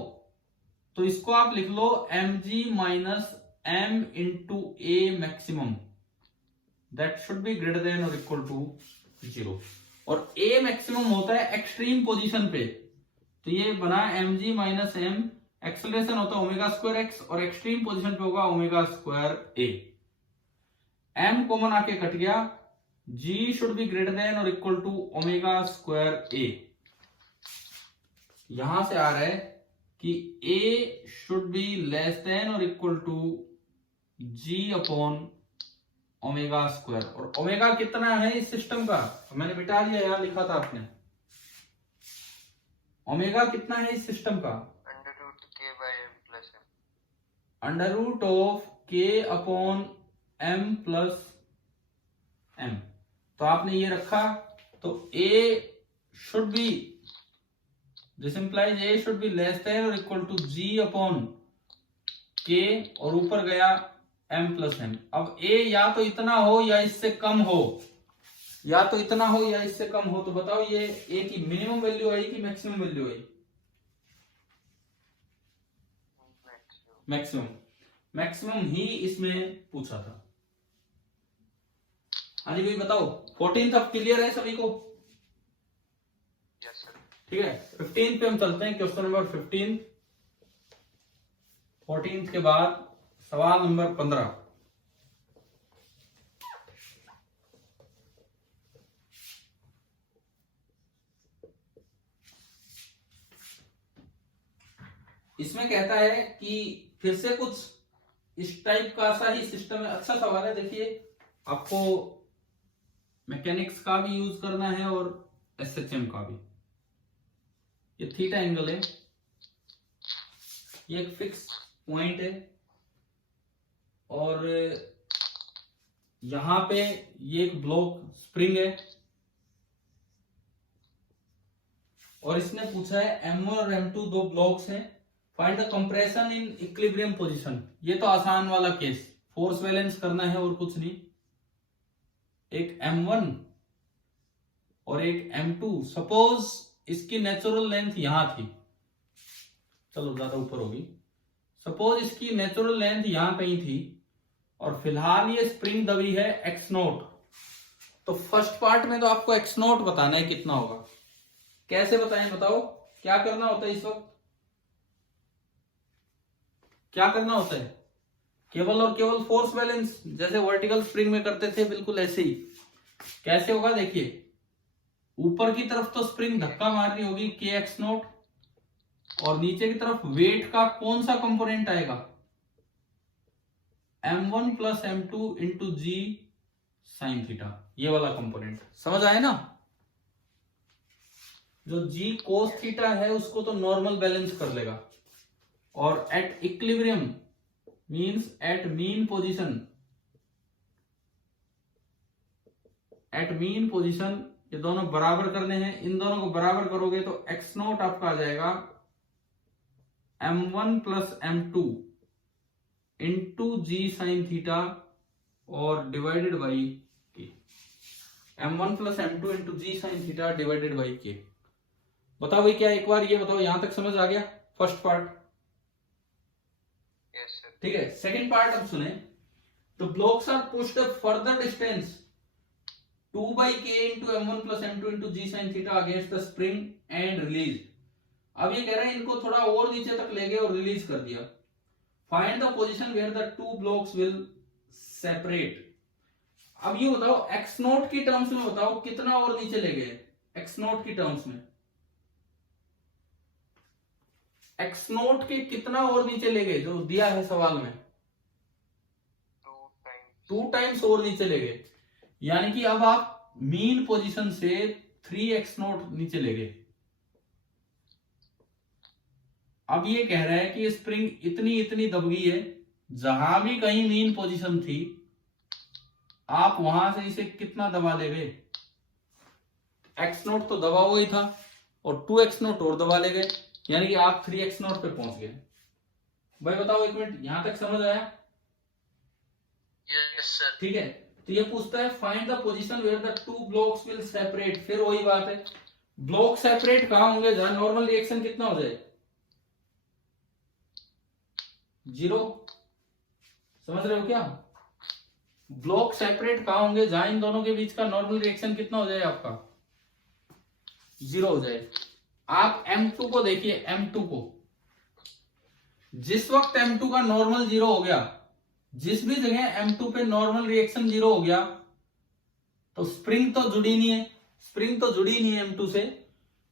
तो इसको आप लिख लो mg minus m into A maximum that should be greater than और इक्वल टू 0। और a मैक्सिमम होता है एक्सट्रीम पोजीशन पे, तो ये बना mg माइनस m, एक्सेलरेशन होता है ओमेगा स्क्वायर एक्स और एक्सट्रीम पोजीशन पे होगा omega square a. m common आके कट गया, g should be greater than और इक्वल टू ओमेगा स्क्वायर ए। यहां से आ रहा है कि a should be less than और equal to g upon omega square. और ओमेगा कितना है इस सिस्टम का? मैंने मिटा दिया, यहां लिखा था आपने। ओमेगा कितना है इस सिस्टम का? Under root of k upon m plus m. तो आपने ये रखा, तो a should be, this implies a should be less than और equal to g upon k, और ऊपर गया m प्लस m। अब a या तो इतना हो या इससे कम हो, या तो इतना हो या इससे कम हो, तो बताओ ये a की मिनिमम वैल्यू आई कि मैक्सिमम वैल्यू आई? मैक्सिमम। मैक्सिमम ही इसमें पूछा था। हाँ जी भाई बताओ, 14th अब क्लियर है सभी को? Yes sir. ठीक है, 15th पे हम चलते हैं, क्वेश्चन नंबर 15। 14th के बाद सवाल नंबर 15। इसमें कहता है कि फिर से कुछ इस टाइप का सा ही सिस्टम है। अच्छा सवाल है, देखिए आपको मैकेनिक्स का भी यूज करना है और एसएचएम का भी। ये थीटा एंगल है, ये एक फिक्स पॉइंट है, और यहां पे ये एक ब्लॉक स्प्रिंग है, और इसने पूछा है M1 और M2 दो ब्लॉक्स हैं, find the compression in equilibrium position. ये तो आसान वाला केस, फोर्स बैलेंस करना है और कुछ नहीं। एक M1 और एक M2, सपोज इसकी नेचुरल लेंथ यहां थी, चलो ज्यादा ऊपर होगी, सपोज इसकी नेचुरल लेंथ यहां कहीं थी, और फिलहाल ये स्प्रिंग दबी है x0। तो फर्स्ट पार्ट में तो आपको x0 बताना है कितना होगा। कैसे बताएं बताओ, क्या करना होता है इस वक्त, क्या करना होता है? केवल और केवल फोर्स बैलेंस, जैसे वर्टिकल स्प्रिंग में करते थे, बिल्कुल ऐसे ही। कैसे होगा देखिए, ऊपर की तरफ तो स्प्रिंग धक्का मार रही होगी kx0, और नीचे की तरफ वेट का कौन सा कंपोनेंट आएगा, m1 plus m2 into g sine theta, ये वाला कंपोनेंट। समझ आए ना? जो जी कोस थीटा है उसको तो नॉर्मल बैलेंस कर लेगा, और at equilibrium means at mean position, at mean position ये दोनों बराबर करने हैं। इन दोनों को बराबर करोगे तो x0 आपका आ जाएगा m1 plus m2 into g sine theta और divided by k. m1 plus m2 into g sine theta divided by k. बताओ भाई क्या, एक बार ये बताओ, यहां तक समझ आ गया फर्स्ट पार्ट? Yes sir. ठीक है, सेकंड पार्ट अब सुने। The blocks are pushed a further distance 2 by k into m1 plus m2 into g sin theta against the spring and release। अब ये कह रहे हैं इनको थोड़ा और नीचे तक ले गए और रिलीज कर दिया। Find the position where the two blocks will separate. अब ये बताओ x0 की टर्म्स में बताओ कितना और नीचे ले गए, x0 की टर्म्स में x0 के कितना और नीचे ले गए, जो दिया है सवाल में, 2 टाइम्स और नीचे ले गए। यानी कि अब आप मीन पोजीशन से 3x0 नीचे ले गए। अब ये कह रहा है कि स्प्रिंग इतनी इतनी दब गई है, जहां भी कहीं मीन पोजीशन थी आप वहां से इसे कितना दबा ले गए, x0 तो दबा हुआ ही था, और 2x0 और दबा ले गए, यानी कि आप 3x0 पे पहुंच गए। भाई बताओ एक मिनट, यहां तक समझ आया? Yes sir. ठीक है, तो ये पूछता है find the position where the two blocks will separate. फिर वही बात है, ब्लॉक सेपरेट कहां होंगे जहां नॉर्मल रिएक्शन कितना हो जाए, 0। समझ रहे हो क्या? ब्लॉक सेपरेट कहां होंगे जहां इन दोनों के बीच का नॉर्मल रिएक्शन कितना हो जाए आपका, 0 हो जाए। आप M2 को देखिए, M2 को जिस वक्त M2 का नॉर्मल 0 हो गया, जिस भी जगह M2 पे नॉर्मल रिएक्शन 0 हो गया, तो स्प्रिंग तो जुड़ी नहीं है, स्प्रिंग तो जुड़ी नहीं है M2 से,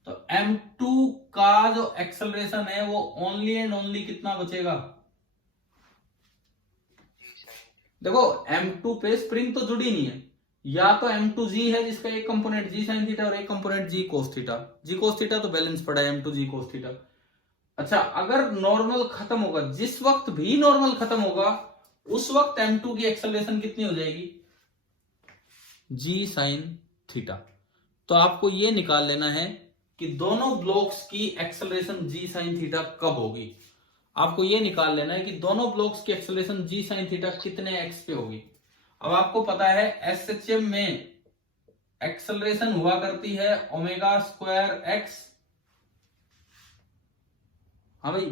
तो M2 का जो एक्सेलरेशन है वो ओनली एंड ओनली कितना बचेगा। देखो M2 पे स्प्रिंग तो जुड़ी नहीं है, या तो M2G है जिसका एक कंपोनेंट G sin थीटा और एक component G cos theta. G cos theta तो बैलेंस पड़ा है, M2G cos थीटा। अच्छा, अगर नॉर्मल खत्म होगा, जिस वक्त भी नॉर्मल खत्म होगा उस वक्त M2 की एक्सेलरेशन कितनी हो जाएगी, G sin थीटा। तो आपको ये निकाल लेना है कि दोनों ब्लॉक्स की एक्सेलरेशन G sin थीटा कब होगी। आपको ये निकाल लेना है कि दोनों ब्लॉक्स की एक्सेलरेशन G sin थीटा कितने x पे होगी। अब आपको पता है एसएचएम में एक्सेलरेशन हुआ करती है ओमेगा स्क्वायर एक्स। हाँ भाई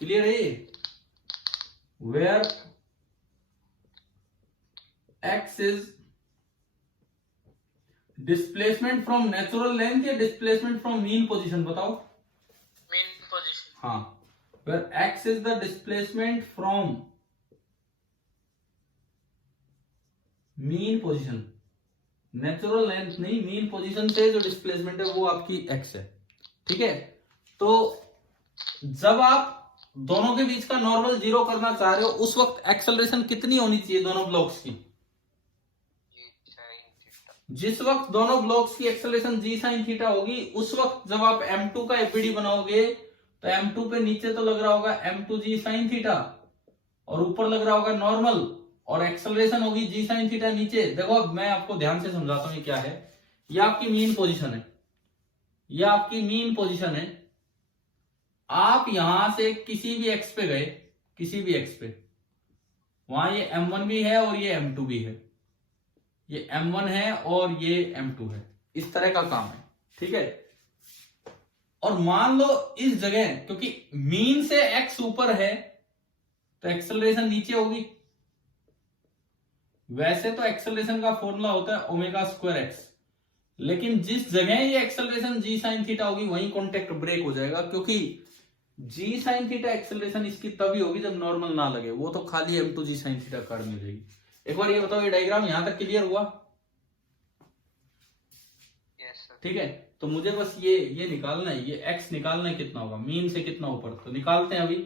क्लियर है, where x is displacement from natural length या डिस्प्लेसमेंट फ्रॉम मीन पोजीशन, बताओ। Mean position. हाँ, where x is the displacement from mean position, natural length नहीं, मीन पोजीशन से जो डिस्प्लेसमेंट है वो आपकी एक्स है। ठीक है, तो जब आप दोनों के बीच का नॉर्मल जीरो करना चाह रहे हो उस वक्त एक्सेलरेशन कितनी होनी चाहिए दोनों ब्लॉक्स की? जिस वक्त दोनों ब्लॉक्स की एक्सेलरेशन जी साइन थीटा होगी उस वक्त जब आप m2 का एफबीडी बनाओगे तो m2 पे नीचे तो लग रहा होगा m2 जी साइन थीटा और ऊपर लग रहा होगा नॉर्मल, और एक्सेलरेशन होगी जी साइन थीटा नीचे। देखो अब मैं आपको ध्यान से समझाता हूं ये क्या है। ये आपकी मीन पोजीशन है, ये आपकी मीन पोजीशन है। आप यहां से किसी भी एक्स पे गए, किसी भी एक्स पे, वहां ये m1 भी है और ये m2 भी है, ये m1 है और ये m2 है, इस तरह का काम है। ठीक है, और मान लो इस जगह क्योंकि मीन से x ऊपर है तो एक्सेलरेशन नीचे होगी। वैसे तो एक्सेलरेशन का फॉर्मूला होता है ओमेगा स्क्वायर एक्स, लेकिन जिस जगह ये एक्सेलरेशन जी साइन थीटा होगी वहीं कॉन्टेक्ट ब्रेक हो जाएगा, क्योंकि जी साइन थीटा एक्सेलरेशन इसकी तभी होगी जब नॉर्मल ना लगे, वो तो खाली m2 जी साइन थीटा कार्ड में जाएगी। एक बार ये बताओ, ये डायग्राम यहां तक क्लियर हुआ? ठीक है, तो मुझे बस ये निकालना है, ये x निकालना है कितना होगा मीन से कितना ऊपर, तो निकालते हैं अभी।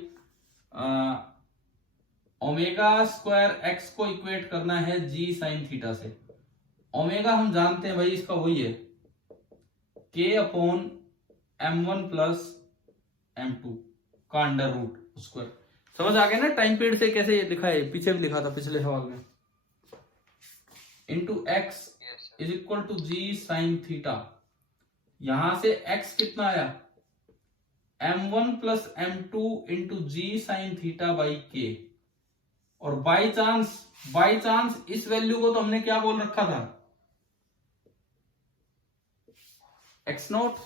ओमेगा स्क्वायर एक्स को इक्वेट करना है जी साइन थीटा से। ओमेगा हम जानते हैं भाई इसका वही है k upon m1 plus m2 का अंडर रूट स्क्वायर। समझ आ गया ना टाइम पीरियड से कैसे लिखा है, पीछे भी लिखा था पिछले सवाल में। Into x is equal to g sine theta, यहां से x कितना आया m1 plus m2 into g sine theta by k, और बाई चांस इस वैल्यू को तो हमने क्या बोल रखा था x नोट,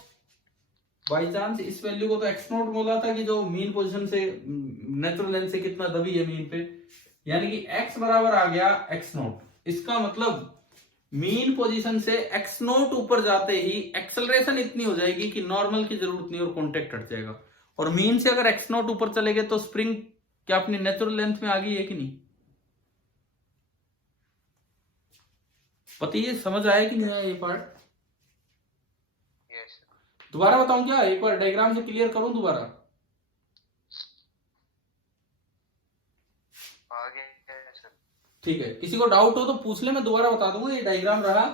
बाई चांस इस वैल्यू को तो x नोट बोला था कि जो मीन पोजीशन से नेचुरल लेंथ से कितना दबी है मीन पे, यानी कि x बराबर आ गया x नोट। इसका मतलब मीन पोजीशन से x नोट ऊपर जाते ही एक्सेलरेशन इतनी हो जाएगी कि नॉर्मल की जरूरत नहीं और कॉन्टेक्ट हट जाएगा। और मीन से अगर x नोट ऊपर चले गए तो स्प्रिंग क्या अपनी नेचुरल लेंथ में आ गई है कि नहीं? पता ये समझ आया कि नहीं आया ये पार्ट? दोबारा बताऊं क्या, एक बार डायग्राम से क्लियर करूं दोबारा? ठीक है, किसी को डाउट हो तो पूछ ले, मैं दोबारा बता दूंगा। ये डायग्राम रहा,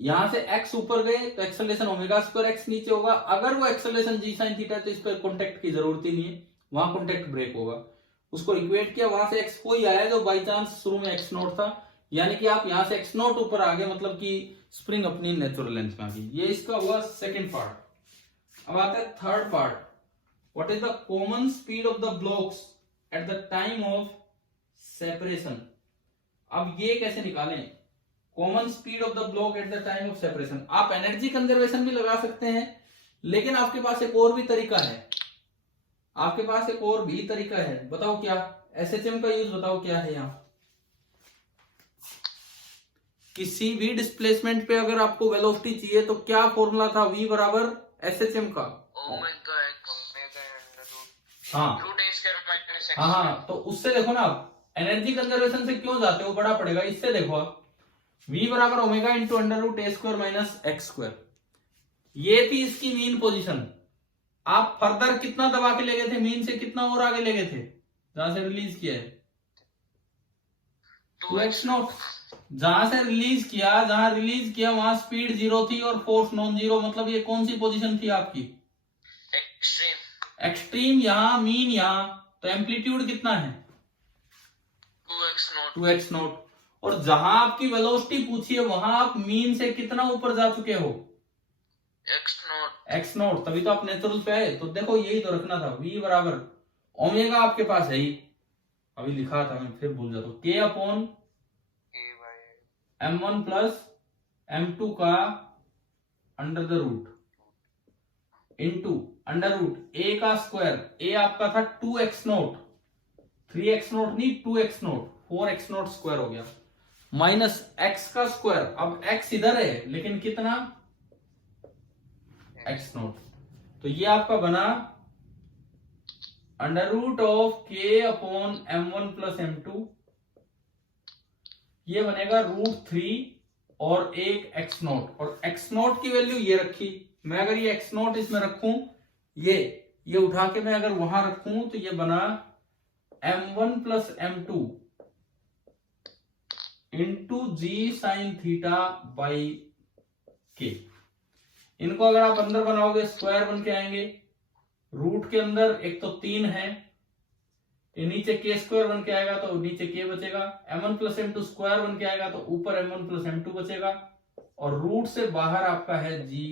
यहां से x ऊपर गए तो एक्सेलरेशन ओमेगा स्क्वायर x नीचे होगा। अगर वो एक्सेलरेशन जी साइन थीटा तो इस पर कॉन्टेक्ट की जरूरत ही नहीं है, वहां कॉन्टेक्ट ब्रेक होगा। उसको इक्वेट किया, वहां से x कोई आया जो बाई चांस शुरू में x नोट था, यानी कि आप यहां से x नोट ऊपर आ गए, मतलब कि स्प्रिंग अपनी नेचुरल लेंथ में आ गई। ये इसका हुआ सेकेंड पार्ट। अब आता है third part, what is the common speed of the blocks at the time of separation. अब ये कैसे निकालें common speed of the block at the time of separation? आप एनर्जी कंजर्वेशन भी लगा सकते हैं, लेकिन आपके पास एक और भी तरीका है, आपके पास एक और भी तरीका है। बताओ क्या? एसएचएम का यूज बताओ क्या है। यहां किसी भी डिस्प्लेसमेंट पे अगर आपको वेलोसिटी चाहिए तो क्या फॉर्मूला था? v बराबर एसएचएम का हाँ, तो उससे देखो ना, आप एनर्जी कंजर्वेशन से क्यों जाते हो, बड़ा पड़ेगा। इससे देखो आप, v बराबर omega into under root a square minus x square. ये थी इसकी मीन पोजीशन। आप फर्दर कितना दबा के ले गए थे, मीन से कितना और आगे ले गए थे जहां से रिलीज किया है? 2x not. जहां से रिलीज किया, जहां रिलीज किया वहां स्पीड जीरो थी और फोर्स नॉन जीरो, मतलब ये कौन सी पोजीशन थी आपकी? एक्सट्रीम। यहां मीन यहां, तो एम्पलीट्यूड कितना है? 2x not. और जहां आपकी वेलोसिटी पूछी है वहां आप मीन से कितना ऊपर जा चुके हो? x not. तभी तो आप नेचुरल पे आए। तो देखो यही तो रखना था, v बराबर ओमेगा आपके पास है ही, अभी लिखा था मैं फिर भूल जाता हूं, k upon m1 plus m2 का under the root into under root a का स्क्वायर। a आपका था 2x नोट, 3x नोट नहीं 2x note, 4x note square हो गया। माइनस एक्स का स्क्वायर। अब एक्स इधर है लेकिन कितना, एक्स नॉट। तो ये आपका बना under root of k upon m1 plus m2, ये बनेगा √3 और एक एक्स नॉट, और एक्स नॉट की वैल्यू ये रखी। मैं अगर ये एक्स नॉट इसमें रखूं, ये उठा के मैं अगर वहां रखूं तो ये बना m1 plus m2 into g sine theta by k. इनको अगर आप अंदर बनाओगे स्क्वायर बन के आएंगे। रूट के अंदर एक तो 3 है, ये नीचे के स्क्वायर बन के आएगा तो नीचे के बचेगा, m1 प्लस m2 स्क्वायर बन के आएगा तो ऊपर m1 प्लस m2 बचेगा, और रूट से बाहर आपका है जी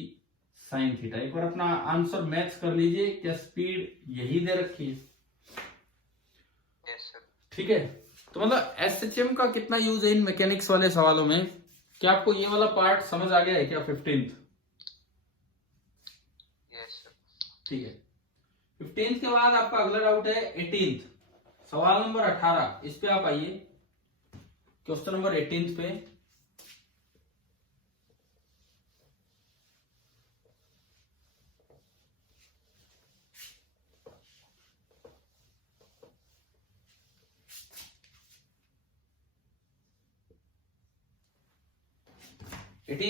साइन थीटा। एक बार अपना आंसर मैच कर लीजिए, क्या स्पीड यही दे रखी है? ठीक है, तो मतलब एसएचएम का कितना यूज है इन मैकेनिक्स वाले सवालों में। क्या आपको ये वाला पार्ट समझ आ गया है क्या? 15th, ठीक है। 15th के बाद आपका अगला डाउट है 18th, सवाल नंबर 18। इस पे आप आइए, क्वेश्चन नंबर 18 पे।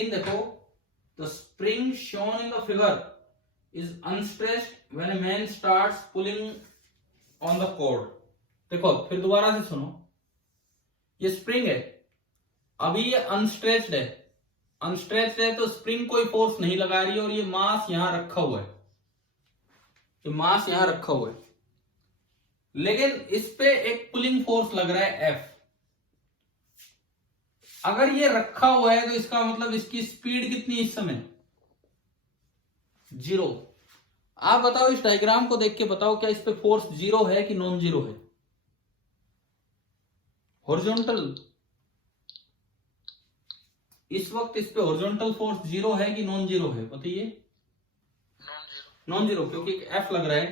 देखो, the spring shown in the figure is unstressed when a man starts pulling on the cord। देखो फिर दोबारा से सुनो, ये स्प्रिंग है, अभी ये अनस्ट्रेच्ड है। अनस्ट्रेच्ड है तो स्प्रिंग कोई फोर्स नहीं लगा रही है, और ये मास यहां रखा हुआ है, ये मास यहां रखा हुआ है, लेकिन इस पे एक पुलिंग फोर्स लग रहा है F। अगर ये रखा हुआ है तो इसका मतलब इसकी स्पीड कितनी इस समय? 0। आप बताओ, इस डायग्राम को देख के बताओ, क्या इस पे फोर्स 0 है कि नॉन जीरो है? हॉरिजॉन्टल, इस वक्त इस पे हॉरिजॉन्टल फोर्स 0 है कि नॉन जीरो है? बताइए। नॉन जीरो, क्योंकि एफ लग रहा है,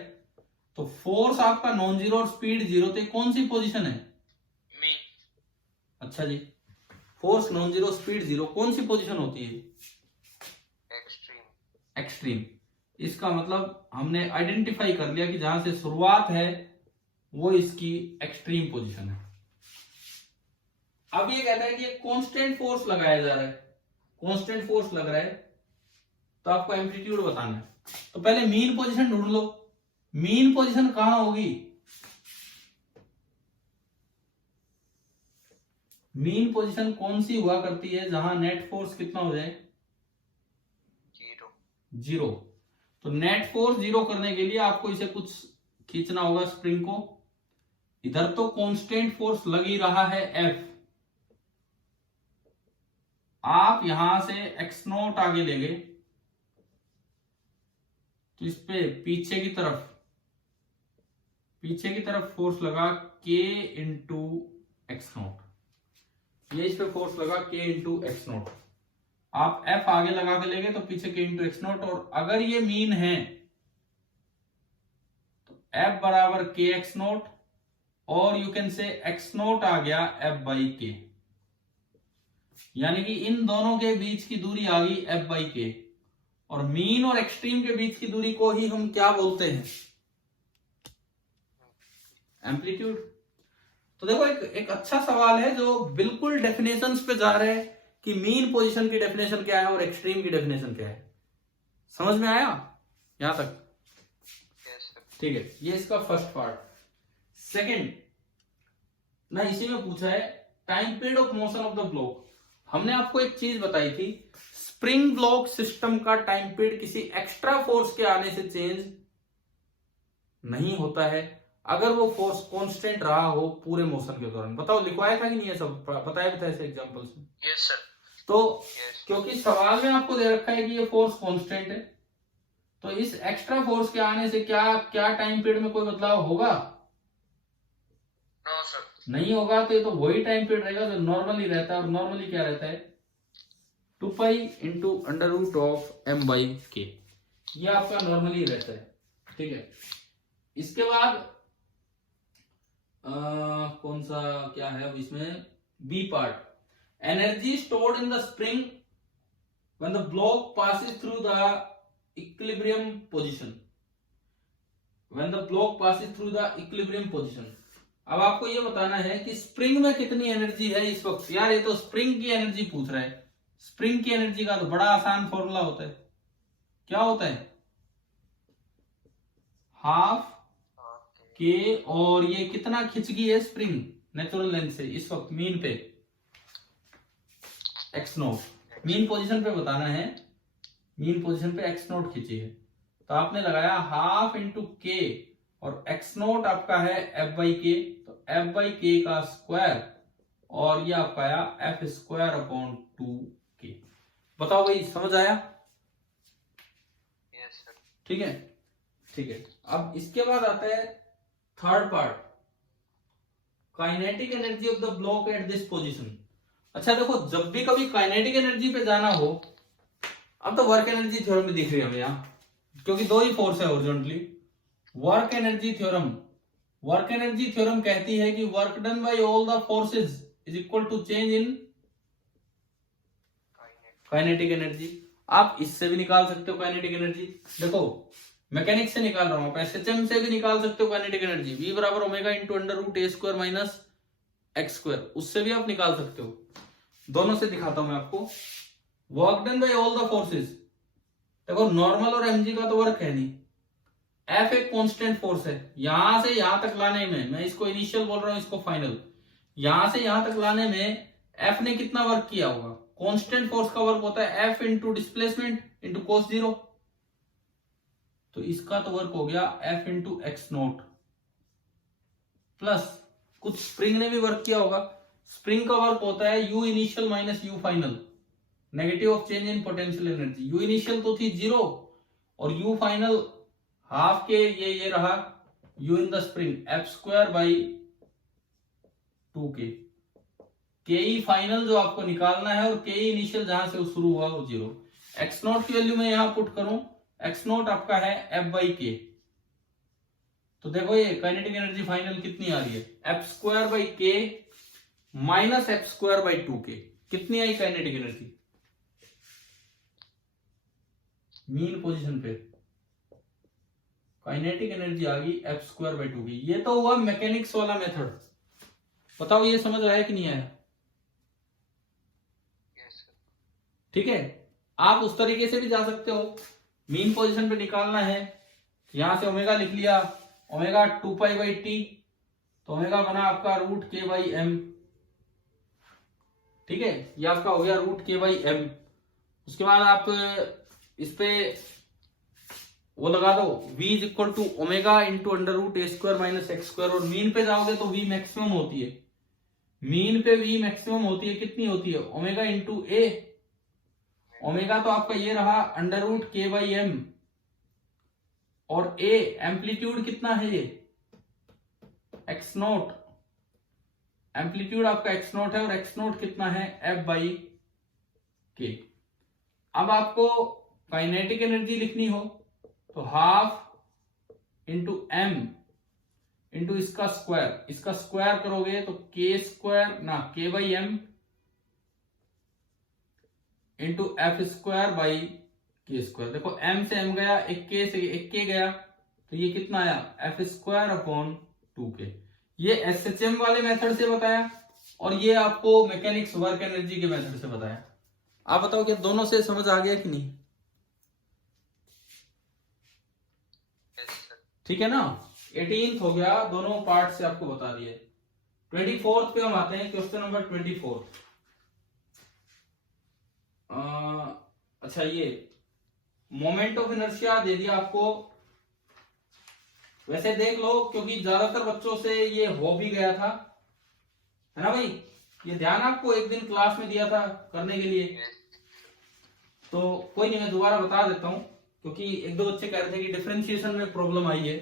तो फोर्स आपका नॉन जीरो और स्पीड 0, तो कौन सी पोजीशन है? अच्छा जी, फोर्स नॉन जीरो स्पीड 0, कौन सी पोजीशन होती है? एक्सट्रीम। इसका मतलब हमने आइडेंटिफाई कर लिया कि जहां से शुरुआत है वो इसकी एक्सट्रीम पोजीशन है। अब ये कहता है कि एक कांस्टेंट फोर्स लगाया जा रहा है, कांस्टेंट फोर्स लग रहा है, तो आपको एम्पलीट्यूड बताना है। तो पहले मीन पोजीशन ढूंढ लो। मीन पोजीशन कहां होगी? मीन पोजीशन कौन सी हुआ करती है जहां नेट फोर्स कितना हो जाए? 0। तो नेट फोर्स 0 करने के लिए आपको इसे कुछ खींचना होगा, स्प्रिंग को। इधर तो कांस्टेंट फोर्स लग ही रहा है F, आप यहां से x0 आगे ले गए तो इस पे पीछे की तरफ फोर्स लगा K इंटू x0, ये इस पे फोर्स लगा K इंटू x0। आप F आगे लगा के ले गए तो पीछे K इंटू x0, और अगर ये मीन है तो F बराबर K x0, और यू कैन से x0 आ गया F बाई K, यानी कि इन दोनों के बीच की दूरी आ गई F बाई K, और मीन और एक्सट्रीम के बीच की दूरी को ही हम क्या बोलते हैं? एम्पलीट्यूड। तो देखो, एक अच्छा सवाल है जो बिल्कुल डेफिनेशंस पे जा रहे हैं कि मीन पोजीशन की डेफिनेशन क्या है और एक्सट्रीम की डेफिनेशन क्या है। समझ में आया यहां तक? ठीक है, ये इसका फर्स्ट पार्ट। सेकंड ना, इसी में पूछा है time period of motion of the block. हमने आपको एक चीज बताई थी, स्प्रिंग ब्लॉक सिस्टम का टाइम पीरियड किसी एक्स्ट्रा फोर्स के आने से चेंज नहीं होता है अगर वो फोर्स कांस्टेंट रहा हो पूरे मोशन के दौरान। बताओ, लिखवाया था कि नहीं? ये सब बताया भी था ऐसे एग्जांपल्स में। Yes sir. तो क्योंकि सवाल में आपको दे रखा है कि ये फोर्स कांस्टेंट है, तो इस एक्स्ट्रा फोर्स के आने से क्या टाइम पीरियड में कोई बदलाव होगा? नो सर, नहीं होगा। तो ये तो वही टाइम पीरियड रहेगा जो नॉर्मली रहता है, और नॉर्मली क्या रहता है? 2 pi into under root of m by k, ये आपका नॉर्मली रहता है। ठीक है, इसके बाद कौन सा क्या है अब इसमें? B part. Energy stored in the spring when the block passes through the equilibrium position, when the block passes through the equilibrium position. अब आपको ये बताना है कि स्प्रिंग में कितनी एनर्जी है इस वक्त। यार ये तो स्प्रिंग की एनर्जी पूछ रहा है। स्प्रिंग की एनर्जी का तो बड़ा आसान फॉर्मूला होता है। क्या होता है? हाफ के, और ये कितना खिंच गई है स्प्रिंग नेचुरल लेंथ से इस वक्त मीन पे, एक्स नोट। मीन पोजीशन पे बताना है, मीन पोजीशन पे एक्स नोट खिंची है, तो आपने लगाया हाफ इंटू के, और एक्स नोट आपका है एफ बाई के, तो एफ बाई के का स्क्वायर, और ये आपका आया एफ स्क्वायर अपॉन 2k। बताओ भाई, समझ आया? Yes sir. ठीक है, ठीक है। अब इसके बाद आता है third part, kinetic energy of the block at this position. अच्छा देखो, जब भी कभी काइनेटिक एनर्जी पे जाना हो, अब तो वर्क एनर्जी थ्योरम में दिख रही है हमें यहाँ, क्योंकि दो ही फोर्स है horizontally. Work energy theorem, work energy theorem कहती है कि work done by all the forces is equal to change in kinetic energy. आप इससे भी निकाल सकते हो काइनेटिक एनर्जी। देखो, मैकेनिक्स से निकाल रहा हूं, आप एसएचएम से भी निकाल सकते हो काइनेटिक एनर्जी। V बराबर omega into under root a square minus x square, उससे भी आप निकाल सकते हो। दोनों से दिखाता हूं मैं आपको। Work done by all the forces, देखो नॉर्मल और एमजी का तो वर्क है नहीं, एफ एक कांस्टेंट फोर्स है। यहां से यहां तक लाने में, मैं इसको इनिशियल बोल रहा हूं, इसको फाइनल, यहां से यहां तक लाने में एफ ने कितना वर्क किया होगा? कांस्टेंट फोर्स का वर्क होता है F into displacement into cos zero, तो इसका तो वर्क हो गया F into x note, plus कुछ स्प्रिंग ने भी वर्क किया होगा। स्प्रिंग का वर्क होता है you initial minus you final, negative of change in potential energy. You initial तो थी 0 और यू फाइनल हाफ के, ये रहा you in the spring F square by 2k। के ई फाइनल जो आपको निकालना है, और के ई इनिशियल जहां से शुरू हुआ वो 0। एक्स नोट की वैल्यू मैं यहां पुट करूं, एक्स नोट आपका है एफ बाई के, तो देखो ये काइनेटिक एनर्जी फाइनल कितनी आ रही है? एफ स्क्वायर बाई के minus F square by 2k। कितनी आई काइनेटिक एनर्जी मीन पोजीशन पे? काइनेटिक एनर्जी आ गई एफ स्क्वायर बाई 2k। ये तो हुआ मैकेनिक्स वाला मेथड। बताओ ये समझ आया कि नहीं आया? Yes sir. ठीक है, आप उस तरीके से भी जा सकते हो। मीन पोजीशन पे निकालना है, यहां से ओमेगा लिख लिया, ओमेगा 2 पाई बाई टी, तो ओमेगा बना आपका रूट के बाई एम। ठीक है, ये आपका हो गया रूट के बाई एम। उसके बाद आप इस पे वो लगा दो, v is equal to omega into under root a square minus x square, और मीन पे जाओगे तो v मैक्सिमम होती है। मीन पे v मैक्सिमम होती है, कितनी होती है? ओमेगा इंटू ए। ओमेगा तो आपका ये रहा अंडर रूट के बाई एम, और ए एम्पलीट्यूड कितना है? ये एक्स नोट, एम्पलीट्यूड आपका एक्स नोट है, और एक्स नोट कितना है? एफ बाई के। अब आपको काइनेटिक एनर्जी लिखनी हो तो हाफ इंटू एम इंटू इसका स्क्वायर, इसका स्क्वायर करोगे तो के स्क्वायर ना k by m into f square by k square. देखो एम से एम गया, एक के से एक के गया, तो ये कितना आया? F square upon 2k। ये एसएचएम वाले मेथड से बताया, और ये आपको मैकेनिक्स वर्क एनर्जी के मेथड से बताया। आप बताओ कि दोनों से समझ आ गया कि नहीं? ठीक है ना, 18th हो गया, दोनों पार्ट से आपको बता दिए। 24th पे हम आते हैं, क्वेश्चन नंबर 24। अच्छा, ये मोमेंट ऑफ इनर्शिया दे दिया आपको। वैसे देख लो, क्योंकि ज्यादातर बच्चों से ये हो भी गया था, है ना भाई? ये ध्यान आपको एक दिन क्लास में दिया था करने के लिए, तो कोई नहीं, मैं दोबारा बता देता हूं, क्योंकि एक दो बच्चे कह रहे थे कि डिफरेंशिएशन में प्रॉब्लम आई है।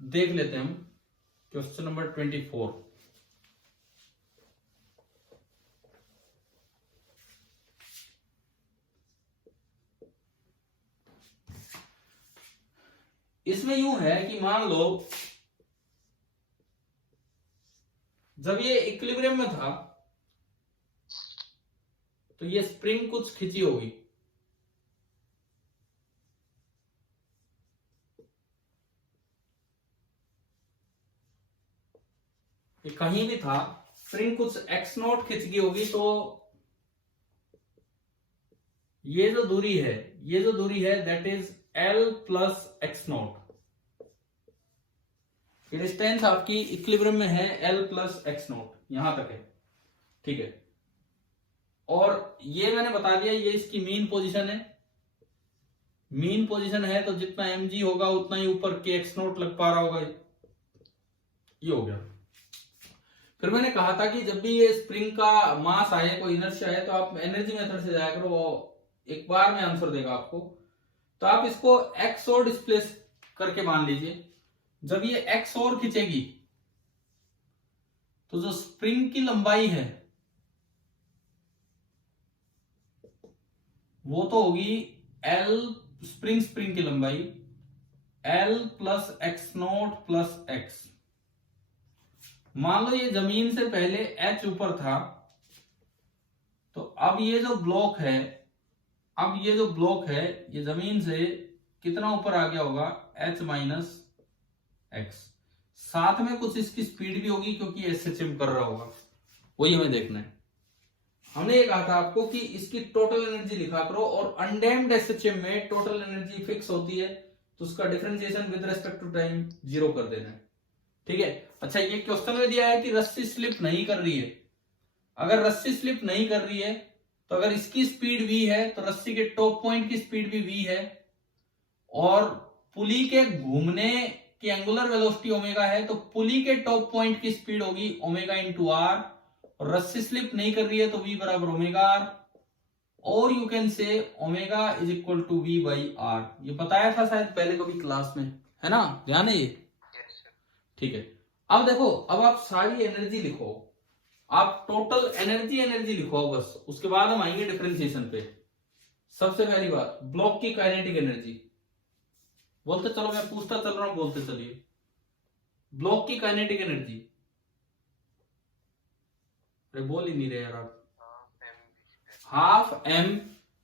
देख लेते हैं हम क्वेश्चन नंबर 24। इसमें यूं है कि मान लो जब ये इक्विलिब्रियम में था, तो ये स्प्रिंग कुछ खिंची होगी, ये कहीं भी था, स्प्रिंग कुछ x नोट खिंच गई होगी, तो ये जो दूरी है, ये जो दूरी है that is L plus x note. Distance आपकी इक्विलिब्रियम में है L प्लस एक्स नोट, यहां तक है, ठीक है। और ये मैंने बता दिया, ये इसकी मीन पोजीशन है, मीन पोजीशन है तो जितना mg होगा उतना ही ऊपर के एक्स नोट लग पा रहा होगा, ये हो गया। फिर मैंने कहा था कि जब भी ये स्प्रिंग का मास आए, कोई इनर्शिया आए, तो आप एनर्जी मेथड से जाया करो, वो एक बार में आंसर देगा आपको। तो आप इसको x और डिस्प्लेस करके मान लीजिए, जब ये x और खींचेगी तो जो स्प्रिंग की लंबाई है वो तो होगी L, स्प्रिंग की लंबाई L plus x note plus x. मान लो ये जमीन से पहले h ऊपर था, तो अब ये जो ब्लॉक है, अब ये जो ब्लॉक है ये जमीन से कितना ऊपर आ गया होगा, h माइनस एक्स। साथ में कुछ इसकी स्पीड भी होगी क्योंकि एसएचएम कर रहा होगा, वही हमें देखना है। हमने ये कहा था आपको कि इसकी टोटल एनर्जी लिखा करो, और अनडैम्ड एसएचएम में टोटल एनर्जी फिक्स होती है, तो उसका differentiation with respect to time 0 कर देना है, ठीक है। अच्छा, ये क्वेश्चन में दिया है कि रस्सी स्लिप नहीं कर रही है। अगर रस्सी स्लिप नहीं कर रही है तो अगर इसकी स्पीड v है तो रस्सी के टॉप पॉइंट की स्पीड भी v है, और पुली के घूमने की एंगुलर वेलोसिटी ओमेगा है, तो पुली के टॉप पॉइंट की स्पीड होगी ओमेगा इंटू आर, और रस्सी स्लिप नहीं कर रही है तो v बराबर ओमेगा आर, और you can say omega is equal to v by R. ये बताया था शायद पहले कभी क्लास में, है ना, ध्यान है ये, ठीक है। अब देखो, अब आप सारी एनर्जी लिखो, आप टोटल एनर्जी लिखो बस, उसके बाद हम आएंगे डिफरेंशिएशन पे। सबसे पहली बात, ब्लॉक की काइनेटिक एनर्जी, बोलते चलो, मैं पूछता चल रहा हूं, बोलते चलिए। ब्लॉक की काइनेटिक एनर्जी, अरे बोल ही नहीं रहे यार आप, हाफ एम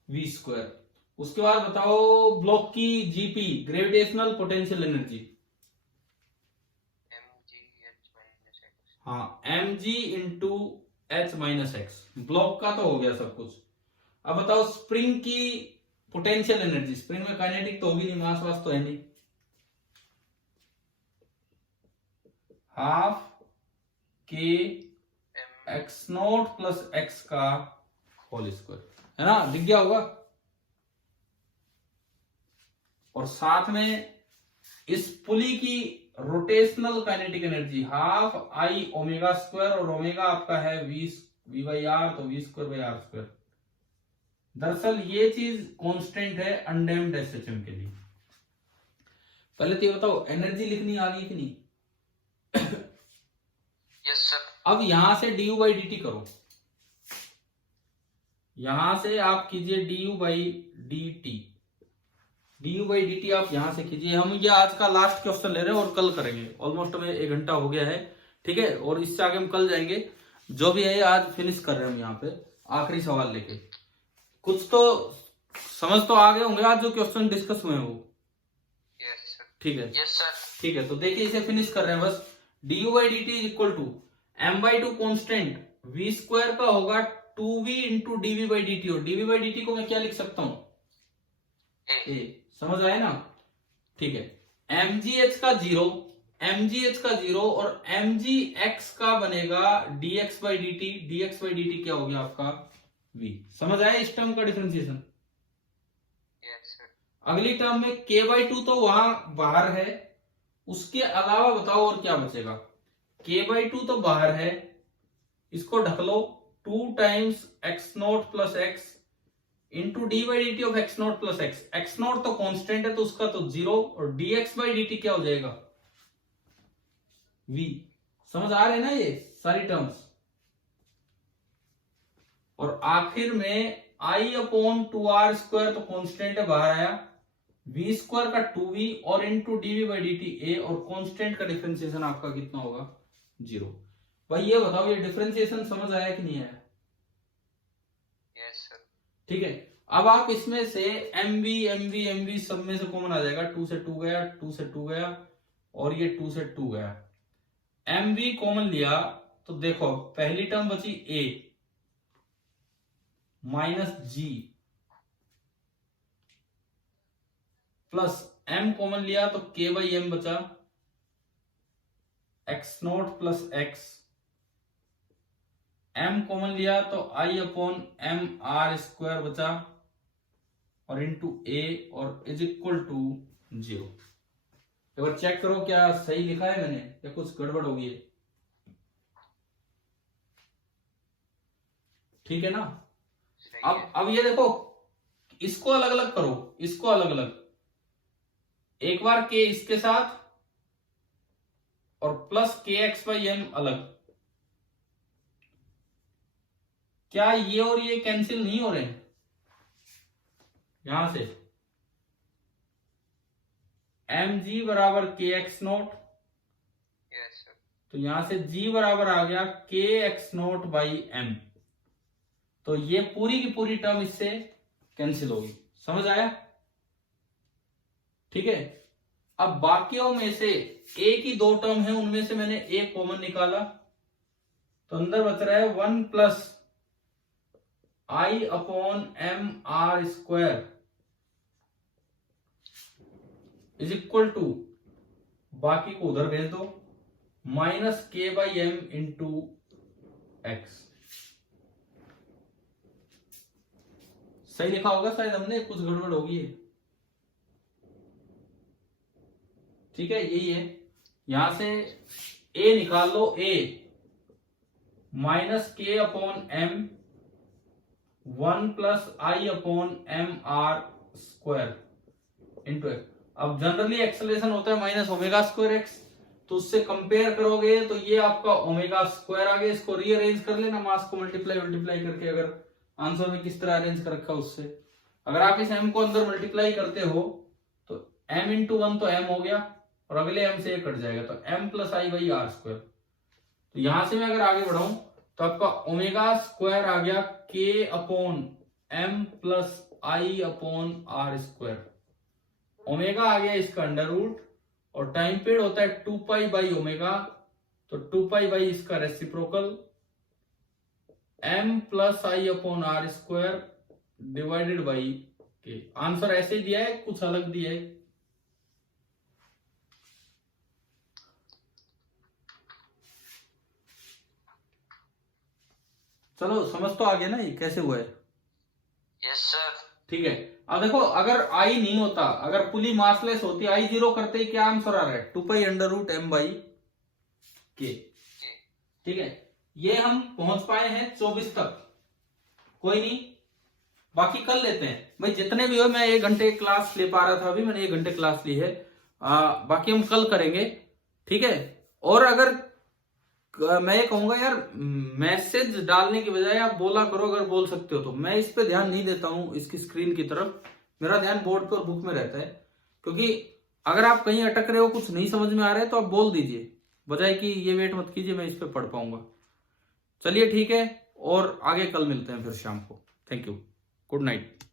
वी स्क्वायर। उसके बाद बताओ ब्लॉक की जीपी, ग्रेविटेशनल पोटेंशियल एनर्जी, हाँ mg into H minus x. Block का तो हो गया सब कुछ। अब बताओ स्प्रिंग की पोटेंशियल एनर्जी, स्प्रिंग में काइनेटिक तो होगी नहीं, मास वास तो है नहीं, हाफ के एक्स नोट प्लस एक्स का होल स्क्वायर, है ना, दिख गया होगा। और साथ में इस पुली की rotational kinetic energy half I omega square, और ओमेगा आपका है वी बाई आर, तो V square by R square. दरअसल ये चीज कांस्टेंट है अनडैम्ड एसएचएम के लिए। पहले तो ये बताओ एनर्जी लिखनी आ गई कि नहीं? Yes sir. अब यहां से डी बाई डी टी करो, यहां से आप कीजिए D by D T, D by D T आप यहां से कीजिए। हम ये आज का लास्ट क्वेश्चन ले रहे हैं और कल करेंगे, ऑलमोस्ट हमें 1 घंटा हो गया है, ठीक है, और इससे आगे हम कल जाएंगे। जो भी है आज फिनिश कर रहे हैं हम यहाँ पे, आखिरी सवाल लेके। कुछ तो समझ तो आ गए होंगे आज जो क्वेश्चन डिस्कस हुए हैं वो, यस सर। ठीक है, यस सर। ठीक है। तो देखिए इसे फिनिश कर रहे हैं बस। D U by D T is equal to M by two constant V square का होगा 2v into DV by D T, और डीवी बाई डी टी को मैं क्या लिख सकता हूं, ए। समझ आया ना, ठीक है। mgh का 0, mgh का 0 और mgx का बनेगा dx by D T, dx by D T क्या हो गया आपका v। समझ आया इस टर्म का डिफरेंशिएशन? Yes sir. अगली टर्म में k बाई टू तो वहां बाहर है, उसके अलावा बताओ और क्या बचेगा। k बाई टू तो बाहर है, इसको ढक लो, 2 times x note plus x into D by D T of x note plus x. X note तो कांस्टेंट है तो उसका तो 0, और dx बाई डी टी क्या हो जाएगा v। समझ आ रहे ना ये सारी टर्म्स? और आखिर में i अपॉन 2r स्क्वायर तो कांस्टेंट है, बाहर आया, v स्क्वायर का 2v और into DV by D T a, और कांस्टेंट का डिफरेंशिएशन आपका कितना होगा 0। भाई ये बताओ ये डिफरेंशिएशन समझ आया कि नहीं आया? Yes sir. ठीक है, अब आप इसमें से MV सब में से कॉमन आ जाएगा, 2 से 2 गया, 2 से 2 गया और ये 2 से 2 गया। MV कॉमन लिया तो देखो पहली टर्म बची A minus G plus M common लिया तो K बाई M बचा, x note plus x, M common लिया तो I upon M R square बचा और इंटू A और इज इक्वल टू 0। एक बार चेक करो क्या सही लिखा है मैंने या कुछ गड़बड़ होगी। ठीक है ना। अब ये देखो, इसको अलग अलग करो, इसको अलग अलग, एक बार के इसके साथ और प्लस के एक्स बाई एम अलग। क्या ये और ये कैंसिल नहीं हो रहे हैं यहां से? एम जी बराबर के एक्स नोट, तो यहां से जी बराबर आ गया के एक्स नोट बाई एम, तो ये पूरी की पूरी टर्म इससे कैंसिल होगी। समझ आया? ठीक है। अब बाकियों में से ए की 2 टर्म है, उनमें से मैंने ए कॉमन निकाला तो अंदर बच रहा है 1 plus I upon M R square is equal to, बाकी को उधर भेज दो, माइनस के बाई एम इंटू एक्स। सही लिखा होगा शायद हमने, कुछ गड़बड़ होगी। ठीक है, यही है। यहां से a निकाल लो, a minus k upon m 1 plus I upon M R square into x. अब जनरली एक्सेलरेशन होता है माइनस ओमेगा स्क्वायर एक्स, तो उससे कंपेयर करोगे तो ये आपका ओमेगा स्क्वायर आ गया। इसको रीअरेंज कर लेना मास को मल्टीप्लाई करके, अगर आंसर में किस तरह अरेंज कर रखा उससे। अगर आप इस m को अंदर मल्टीप्लाई करते हो तो m इंटू 1 तो m हो गया और अगले m से ये कट जाएगा, तो m plus I by R square. तो यहां से मैं अगर आगे बढ़ाऊं तो आपका ओमेगा स्क्वायर आ गया k upon m plus I upon r square. Omega आ गया इसका अंडर रूट और टाइम पीरियड होता है 2 पाई बाई ओमेगा, तो 2 पाई बाई इसका reciprocal m plus I upon r square divided by k. Answer ऐसे दिया है, कुछ अलग दिया है। चलो समझ तो आ गया ना ये कैसे हुआ है? Yes sir. ठीक है, अब देखो अगर आई नहीं होता, अगर पुली मासलेस होती, आई 0 करते ही क्या आंसर आ रहा है? 2 pi under root M by K. ठीक है, ये हम पहुंच पाए हैं 24 तक, कोई नहीं, बाकी कल लेते हैं भाई जितने भी हो। मैं 1 घंटे क्लास ले पा रहा था, अभी मैंने 1 घंटे क्लास ली है, बाकी हम कल करेंगे। ठीक है, और अगर मैं ये कहूंगा यार, मैसेज डालने की बजाय आप बोला करो, अगर बोल सकते हो तो। मैं इस पे ध्यान नहीं देता हूं, इसकी स्क्रीन की तरफ, मेरा ध्यान बोर्ड पे और बुक में रहता है। क्योंकि अगर आप कहीं अटक रहे हो, कुछ नहीं समझ में आ रहा है, तो आप बोल दीजिए, बजाय कि ये वेट मत कीजिए मैं इस पे पढ़ पाऊंगा। चलिए ठीक है, और आगे कल मिलते हैं फिर शाम को। Thank you, good night.